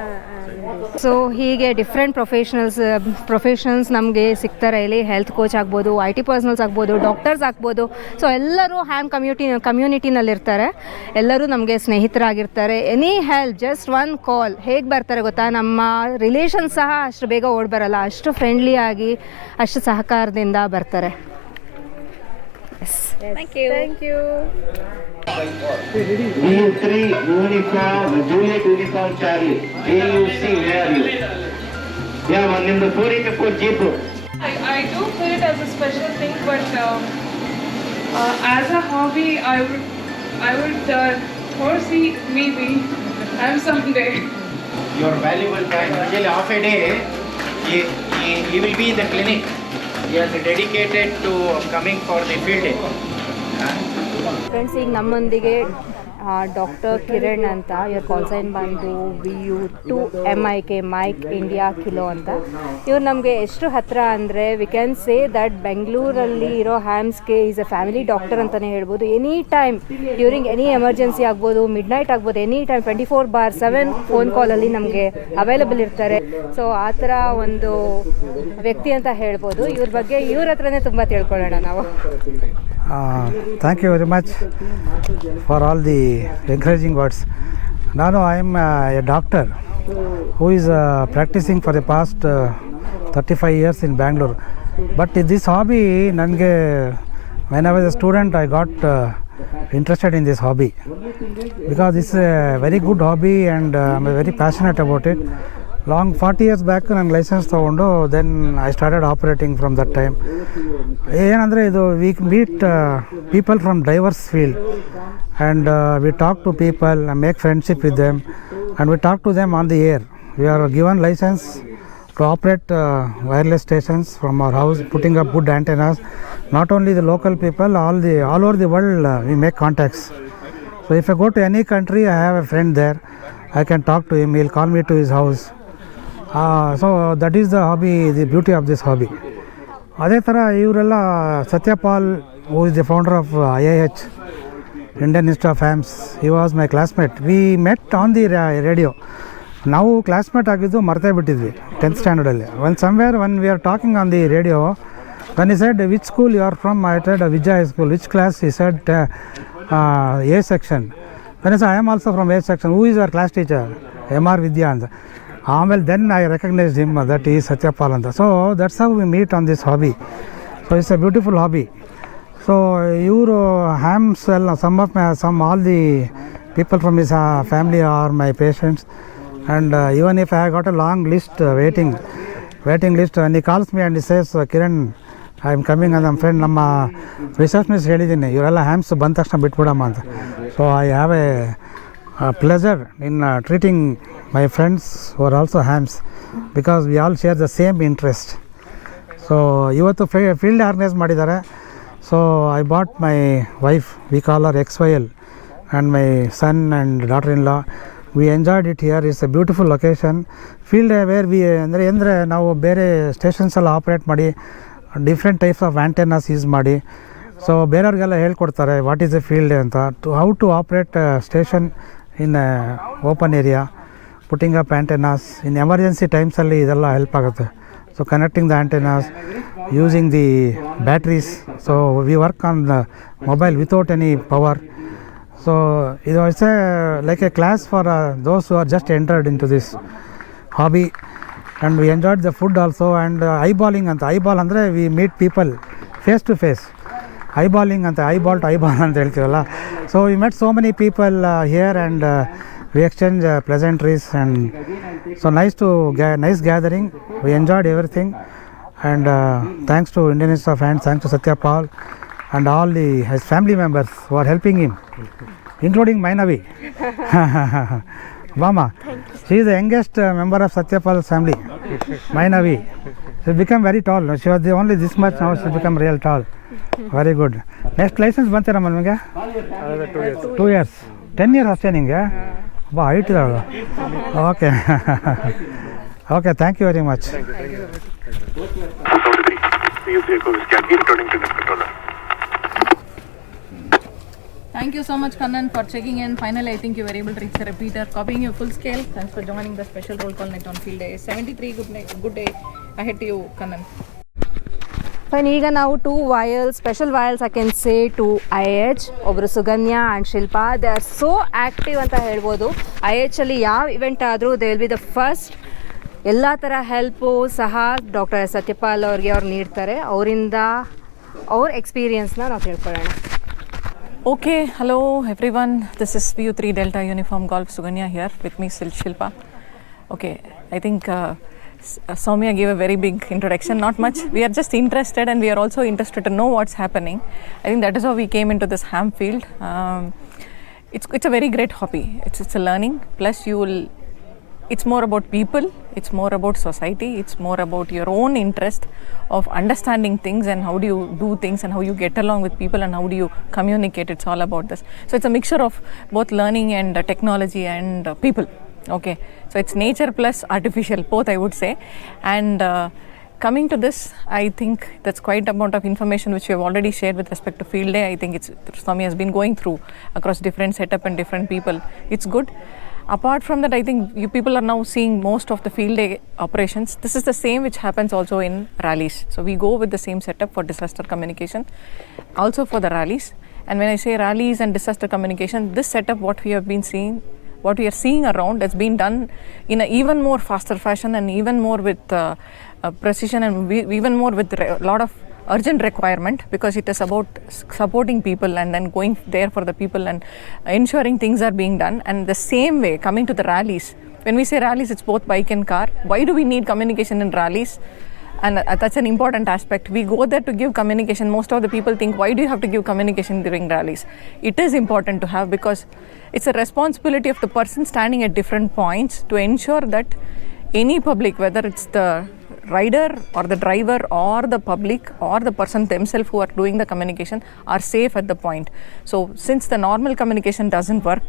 so ಹೀಗೆ different professions ನಮಗೆ ಸಿಗ್ತಾರೆ ಇಲ್ಲಿ. Health coach ಆಗ್ಬೋದು, IT personals ಆಗ್ಬೋದು, doctors ಆಗ್ಬೋದು. So ಎಲ್ಲರೂ ham ಕಮ್ಯುನಿಟಿನಲ್ಲಿರ್ತಾರೆ. ಎಲ್ಲರೂ ನಮಗೆ ಸ್ನೇಹಿತರಾಗಿರ್ತಾರೆ. Any help, just one call. ಹೇಗೆ ಬರ್ತಾರೆ ಗೊತ್ತಾ, ನಮ್ಮ ರಿಲೇಷನ್ ಸಹ ಅಷ್ಟು ಬೇಗ ಓಡ್ ಬರಲ್ಲ, ಅಷ್ಟು ಫ್ರೆಂಡ್ಲಿಯಾಗಿ, ಅಷ್ಟು ಸಹಕಾರದಿಂದ ಬರ್ತಾರೆ. Thank you. Thank you. VU3 uniform, Juliet uniform Charlie. VUC, where are you? Yeah, one in the 484 Jeep. I do feel it as a special thing, but as a hobby, I would foresee maybe have someday. Your valuable time, usually half a day, he will be in the clinic. He is dedicated to coming for the field day. Friends, ಈಗ ನಮ್ಮೊಂದಿಗೆ doctor Kiran ಅಂತ, ಇವ್ರ ಕಾಲ್ sign ಬಂದು VU2MIK, mic India kilo ಅಂತ. ಇವ್ರು ನಮಗೆ ಎಷ್ಟು ಹತ್ತಿರ ಅಂದರೆ ವಿ ಕ್ಯಾನ್ ಸೇ ದಟ್ ಬೆಂಗಳೂರಲ್ಲಿ ಇರೋ ಹ್ಯಾಮ್ಸ್ಗೆ ಈಸ್ ಅ ಫ್ಯಾಮಿಲಿ ಡಾಕ್ಟರ್ ಅಂತಲೇ ಹೇಳ್ಬೋದು. Any time during any emergency ಆಗ್ಬೋದು, ಮಿಡ್ ನೈಟ್ ಆಗ್ಬೋದು, ಎನಿ ಟೈಮ್ 24/7 ಫೋನ್ ಕಾಲಲ್ಲಿ ನಮಗೆ ಅವೈಲಬಲ್ ಇರ್ತಾರೆ. ಸೊ ಆ ಥರ ಒಂದು ವ್ಯಕ್ತಿ ಅಂತ ಹೇಳ್ಬೋದು. ಇವ್ರ ಬಗ್ಗೆ ಇವ್ರ ಹತ್ರನೇ ತುಂಬ ತಿಳ್ಕೊಳ್ಳೋಣ ನಾವು. Thank you very much for all the encouraging words. I am a doctor who is practicing for the past 35 years in Bangalore. But this hobby, when I was a student, I got interested in this hobby because it's a very good hobby and I'm very passionate about it. Long 40 years back ನಾನು licence ತೊಗೊಂಡು then I started operating from that time. ಏನಂದರೆ ಇದು we meet people from diverse field and we talk to people, make friendship with them and we talk to them on the air. We are given licence to operate wireless stations from our house, putting up good antennas. Not only the local people, all over the world we make contacts. So if I go to any country, I have a friend there. I can talk to him. He'll call me to his house. So that is the hobby, the beauty of this hobby. ಅದೇ ಥರ ಇವರೆಲ್ಲ Satyapal, who is the founder of IIH, Indian Institute of Hams, he was my classmate. We met on the radio. ನಾವು classmate ಆಗಿದ್ದು ಮರ್ತೇ ಬಿಟ್ಟಿದ್ವಿ 10th ಸ್ಟ್ಯಾಂಡರ್ಡಲ್ಲಿ. when we are talking on the radio, when he said which school you are from, I said Vijay High School. Which class? He said A section. Then I said I am also from A section. Who is your class teacher? MR Vidya ಅಂತ. ಆಮೇಲೆ then I recognised him that is Satyapal ಅಂತ. So that's how we meet on this hobby. So it's a beautiful hobby. So hams some all the people from his family are my patients, and even if I got a long list waiting list, and he calls me and he says, Kiran, I am coming and I'm friend ನಮ್ಮ receptionist ಹೇಳಿದ್ದೀನಿ ಇವರೆಲ್ಲ ಹ್ಯಾಮ್ಸ್ ಬಂದ ತಕ್ಷಣ ಬಿಟ್ಬಿಡಮ್ಮ ಅಂತ. So I have A pleasure in treating my friends who are also hams, because we all share the same interest. So ಇವತ್ತು field organise ಮಾಡಿದ್ದಾರೆ. So I brought my wife, we call our XYL, and my son and daughter-in-law. We enjoyed it here. It's a beautiful location. Field where we ಅಂದರೆ ನಾವು ಬೇರೆ stations ಎಲ್ಲ operate ಮಾಡಿ different types of antennas use ಮಾಡಿ, so ಬೇರೆಯವ್ರಿಗೆಲ್ಲ ಹೇಳ್ಕೊಡ್ತಾರೆ what is a field ಅಂತ, how to operate station in open area, putting up antennas in emergency ಟೈಮ್ಸಲ್ಲಿ ಇದೆಲ್ಲ ಹೆಲ್ಪ್ ಆಗುತ್ತೆ. So connecting the antennas, using the batteries. So we work on the mobile without any power. So it was like a class for those who are just entered into this hobby, and we enjoyed the food also. And eyeballing anta, eyeball andre we meet people face to face. Eyeballing anta, eyeball to eyeball anta heltivalla. So we met so many people here, and we exchange pleasantries, and so nice gathering. We enjoyed everything. And thanks to Indian Institute of Hands, thanks to Satyapal and all his family members who are helping him, including Mainavi. Mama, she is the youngest member of Satyapal's family, Mainavi. She became very tall. She was only this much, now she become real tall. Very good. Next license bantera niಮಗೆ? 2 years. 10 years ಅಷ್ಟೇ ನಿಮಗೆ? ಬಾ height ಇದ್ದಾಳು. Okay okay, thank you very much. Thank you so much, Kannan, for checking in. Finally, I think you were able to reach the repeater, copying your full scale. Thanks for joining the special roll call night on field day. 73, good day ahead to you, Kannan. Fine, ಈಗ ನಾವು 2 vials, special vials I can say to IH, ಒಬ್ಬರು Suganya and Shilpa. They are so active ಅಂತ ಹೇಳ್ಬೋದು. IH ಅಲ್ಲಿ ಯಾವ event ಆದರೂ they will be the first. ಎಲ್ಲ ಥರ ಹೆಲ್ಪು ಸಹ ಡಾಕ್ಟರ್ ಸತ್ಯಪಾಲ್ ಅವ್ರಿಗೆ ಅವ್ರು ನೀಡ್ತಾರೆ. ಅವರಿಂದ ಅವ್ರ ಎಕ್ಸ್ಪೀರಿಯನ್ಸ್ನ ನಾವು ತಿಳ್ಕೊಳ್ಳೋಣ. Okay, hello everyone. This is VU3 Delta Uniform Golf Suganya here with me, Shilpa. Okay, I think Soumya gave a very big introduction. Not much. We are just interested, and we are also interested to know what's happening. I think that is how we came into this ham field. It's a very great hobby. It's a learning. Plus, it's more about people. It's more about society. It's more about your own interest of understanding things and how do you do things and how you get along with people and how do you communicate. It's all about this. So it's a mixture of both learning and technology and people. Okay, so it's nature plus artificial, both I would say. And coming to this, I think that's quite amount of information which we have already shared with respect to field day. I think Swami has been going through across different setup and different people. It's good. Apart from that, I think you people are now seeing most of the field day operations. This is the same which happens also in rallies. So we go with the same setup for disaster communication, also for the rallies. And when I say rallies and disaster communication, this setup what we are seeing around has been done in an even more faster fashion and even more with precision and even more with a lot of urgent requirement, because it is about supporting people and then going there for the people and ensuring things are being done. And the same way coming to the rallies, when we say rallies, it's both bike and car. Why do we need communication in rallies? And that's an important aspect. We go there to give communication. Most of the people think, why do you have to give communication during rallies? It is important to have, because it's a responsibility of the person standing at different points to ensure that any public, whether it's the rider or the driver or the public or the person themselves who are doing the communication, are safe at the point. So since the normal communication doesn't work,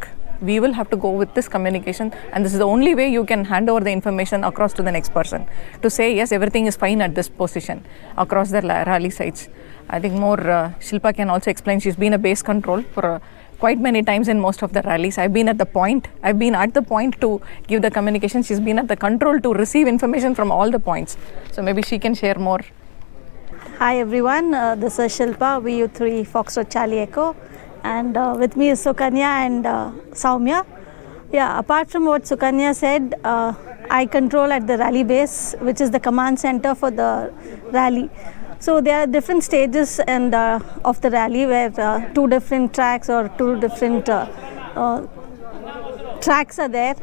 we will have to go with this communication, and this is the only way you can hand over the information across to the next person to say yes, everything is fine at this position across the rally sites. I think more Shilpa can also explain. She's been a base control for quite many times in most of the rallies. I've been at the point to give the communication. She's been at the control to receive information from all the points. So maybe she can share more. Hi everyone, this is Shilpa, VU3 Foxtrot Charlie Echo, and with me is Sukanya and Soumya. Yeah, apart from what Sukanya said, I control at the rally base, which is the command center for the rally. So there are different stages and of the rally where 2 different tracks or 2 different tracks are there.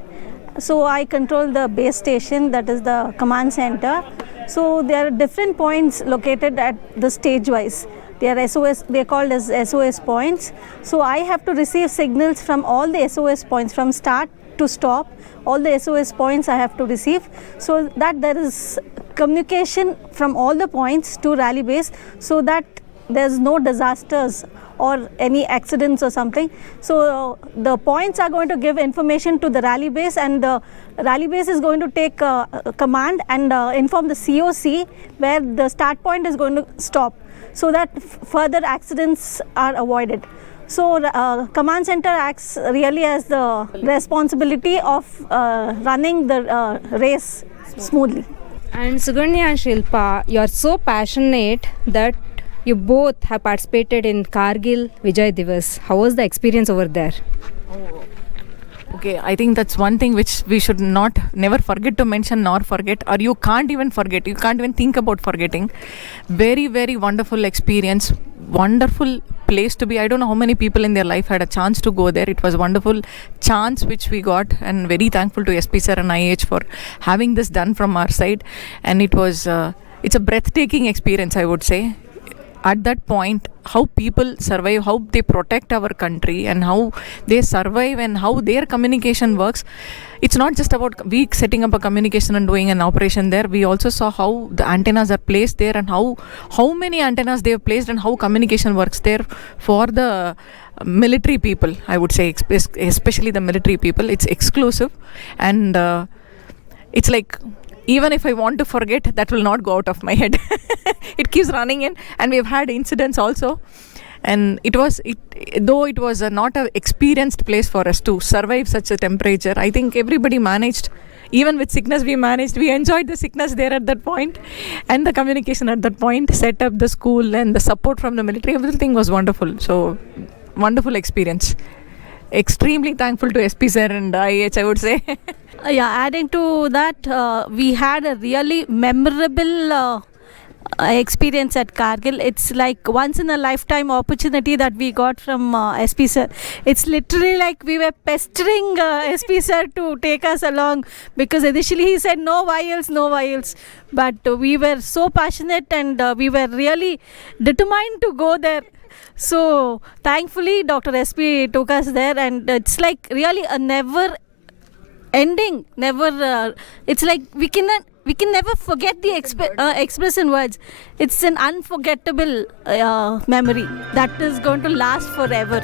So I control the base station, that is the command center. So there are different points located at the stage wise. They are SOS, they are called as SOS points. So I have to receive signals from all the SOS points from start to stop. All the SOS points I have to receive, so that there is communication from all the points to rally base, so that there's no disasters or any accidents or something. So the points are going to give information to the rally base, and the rally base is going to take command and inform the COC where the start point is going to stop, so that further accidents are avoided. So command center acts really as the responsibility of running the race smoothly. And Suganya and Shilpa, you are so passionate that you both have participated in Kargil Vijay Divas. How was the experience over there? Okay, I think that's one thing which we should never forget to mention nor forget, or you can't even forget, you can't even think about forgetting. Very, very wonderful experience, wonderful place to be. I don't know how many people in their life had a chance to go there. It was a wonderful chance which we got, and very thankful to SP sir and IH for having this done from our side. And it was, it's a breathtaking experience, I would say. At that point, how people survive, how they protect our country, and how they survive, and how their communication works. It's not just about we setting up a communication and doing an operation there. We also saw how the antennas are placed there, and how many antennas they have placed, and how communication works there for the military people, I would say, especially the military people. It's exclusive, and it's like, even if I want to forget, that will not go out of my head. It keeps running in, and we've had incidents also. And though it was not an experienced place for us to survive such a temperature, I think everybody managed. Even with sickness, we managed. We enjoyed the sickness there at that point, and the communication at that point, set up the school and the support from the military. Everything was wonderful. So, wonderful experience. Extremely thankful to SP sir and IH, I would say. Yeah, adding to that, we had a really memorable experience at Kargil. It's like once in a lifetime opportunity that we got from SP sir. It's literally like we were pestering SP sir to take us along, because initially he said no vials, but we were so passionate, and we were really determined to go there. So thankfully Dr. SP took us there, and it's like really a never ending, it's like we can never forget the express in words. It's an unforgettable memory that is going to last forever.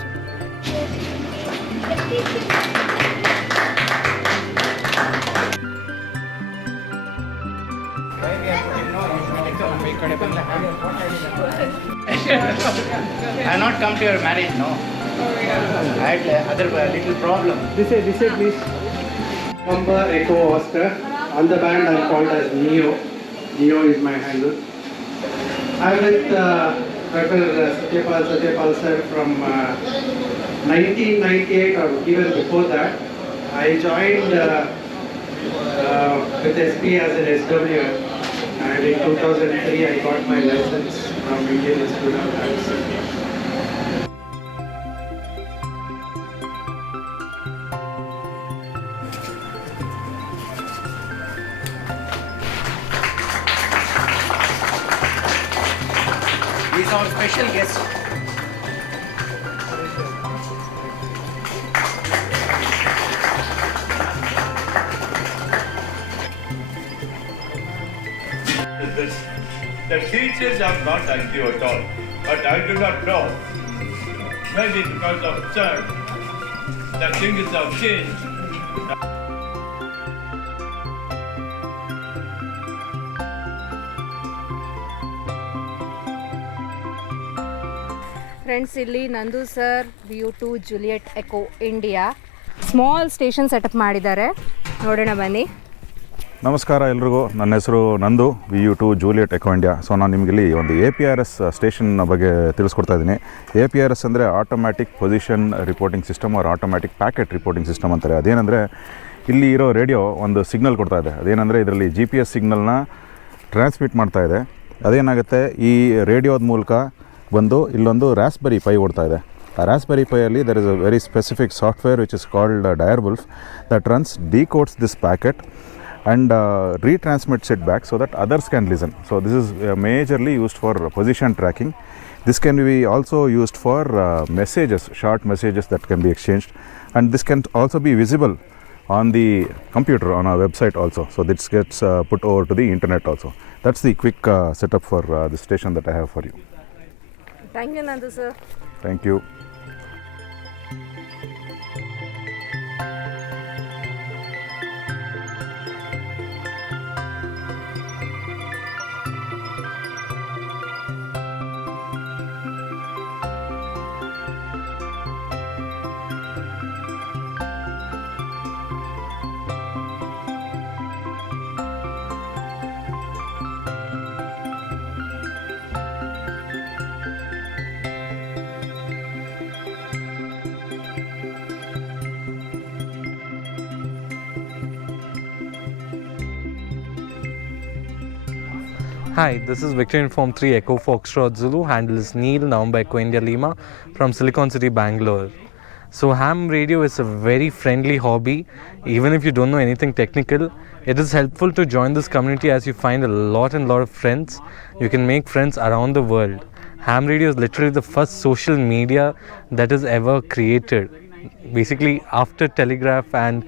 I have not come to your marriage, no. I had other little problem. This way, please. Number Echo Oscar. On the band, I'm called as Neo. Neo is my handle. I'm with Dr. Sathyapal sir from 1998 or even before that. I joined with SP as an SW, and in 2003 I got my license from Indian Institute of Medicine. He is our special guest. The teachers are not angry at all, but I do not know. Maybe because of church, the things have changed. Friends, ಇಲ್ಲಿ ನಂದು sir VU2 Juliet echo India small station setup ಮಾಡಿದ್ದಾರೆ. ನೋಡೋಣ ಬನ್ನಿ. ನಮಸ್ಕಾರ ಎಲ್ರಿಗೂ. ನನ್ನ ಹೆಸರು ನಂದು, VU2 Juliet echo India. So ನಾನು ನಿಮಗೆ ಇಲ್ಲಿ ಒಂದು APRS ಸ್ಟೇಷನ್ ಬಗ್ಗೆ ತಿಳಿಸ್ಕೊಡ್ತಾ ಇದ್ದೀನಿ. APRS ಅಂದರೆ automatic position reporting system or automatic packet reporting system ಅಂತಾರೆ. ಅದೇನೆಂದರೆ ಇಲ್ಲಿ ಇರೋ ರೇಡಿಯೋ ಒಂದು ಸಿಗ್ನಲ್ ಕೊಡ್ತಾ ಇದೆ. ಅದೇನೆಂದರೆ ಇದರಲ್ಲಿ GPS ಸಿಗ್ನಲ್ನ ಟ್ರಾನ್ಸ್ಮಿಟ್ ಮಾಡ್ತಾ ಇದೆ. ಅದೇನಾಗುತ್ತೆ ಈ ರೇಡಿಯೋದ ಮೂಲಕ ಬಂದು ಇಲ್ಲೊಂದು ರಾಸ್ಬೆರಿ ಪೈ ಓಡ್ತಾ ಇದೆ. ಆ ರಾಸ್ಬೆರಿ ಪೈಯಲ್ಲಿ there is a very specific software which is called Direwolf that runs decodes this packet and retransmits it back so that others can listen. So this is majorly used for position tracking. This can be also used for messages, short messages that can be exchanged, and this can also be visible on the computer on our website also. So this gets put over to the internet also. That's the quick setup for the station that I have for you. Thank you, Nandu sir. Thank you. Hi, this is Victor Uniform 3 Echo Foxtrot Zulu. Handle is Neil, November Echo India Lima from Silicon City, Bangalore. So ham radio is a very friendly hobby. Even if you don't know anything technical, it is helpful to join this community as you find a lot of friends. You can make friends around the world. Ham radio is literally the first social media that is ever created. Basically after telegraph and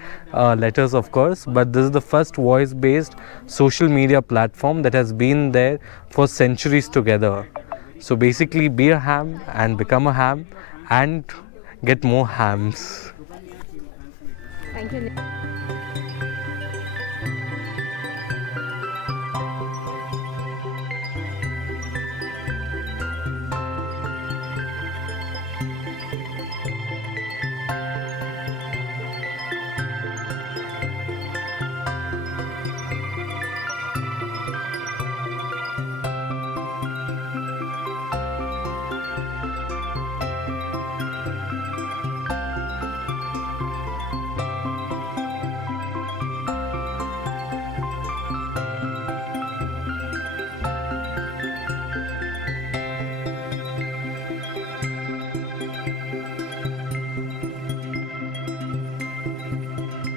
letters, of course, but this is the first voice-based social media platform that has been there for centuries together. So basically be a ham and become a ham and get more hams. Thank you.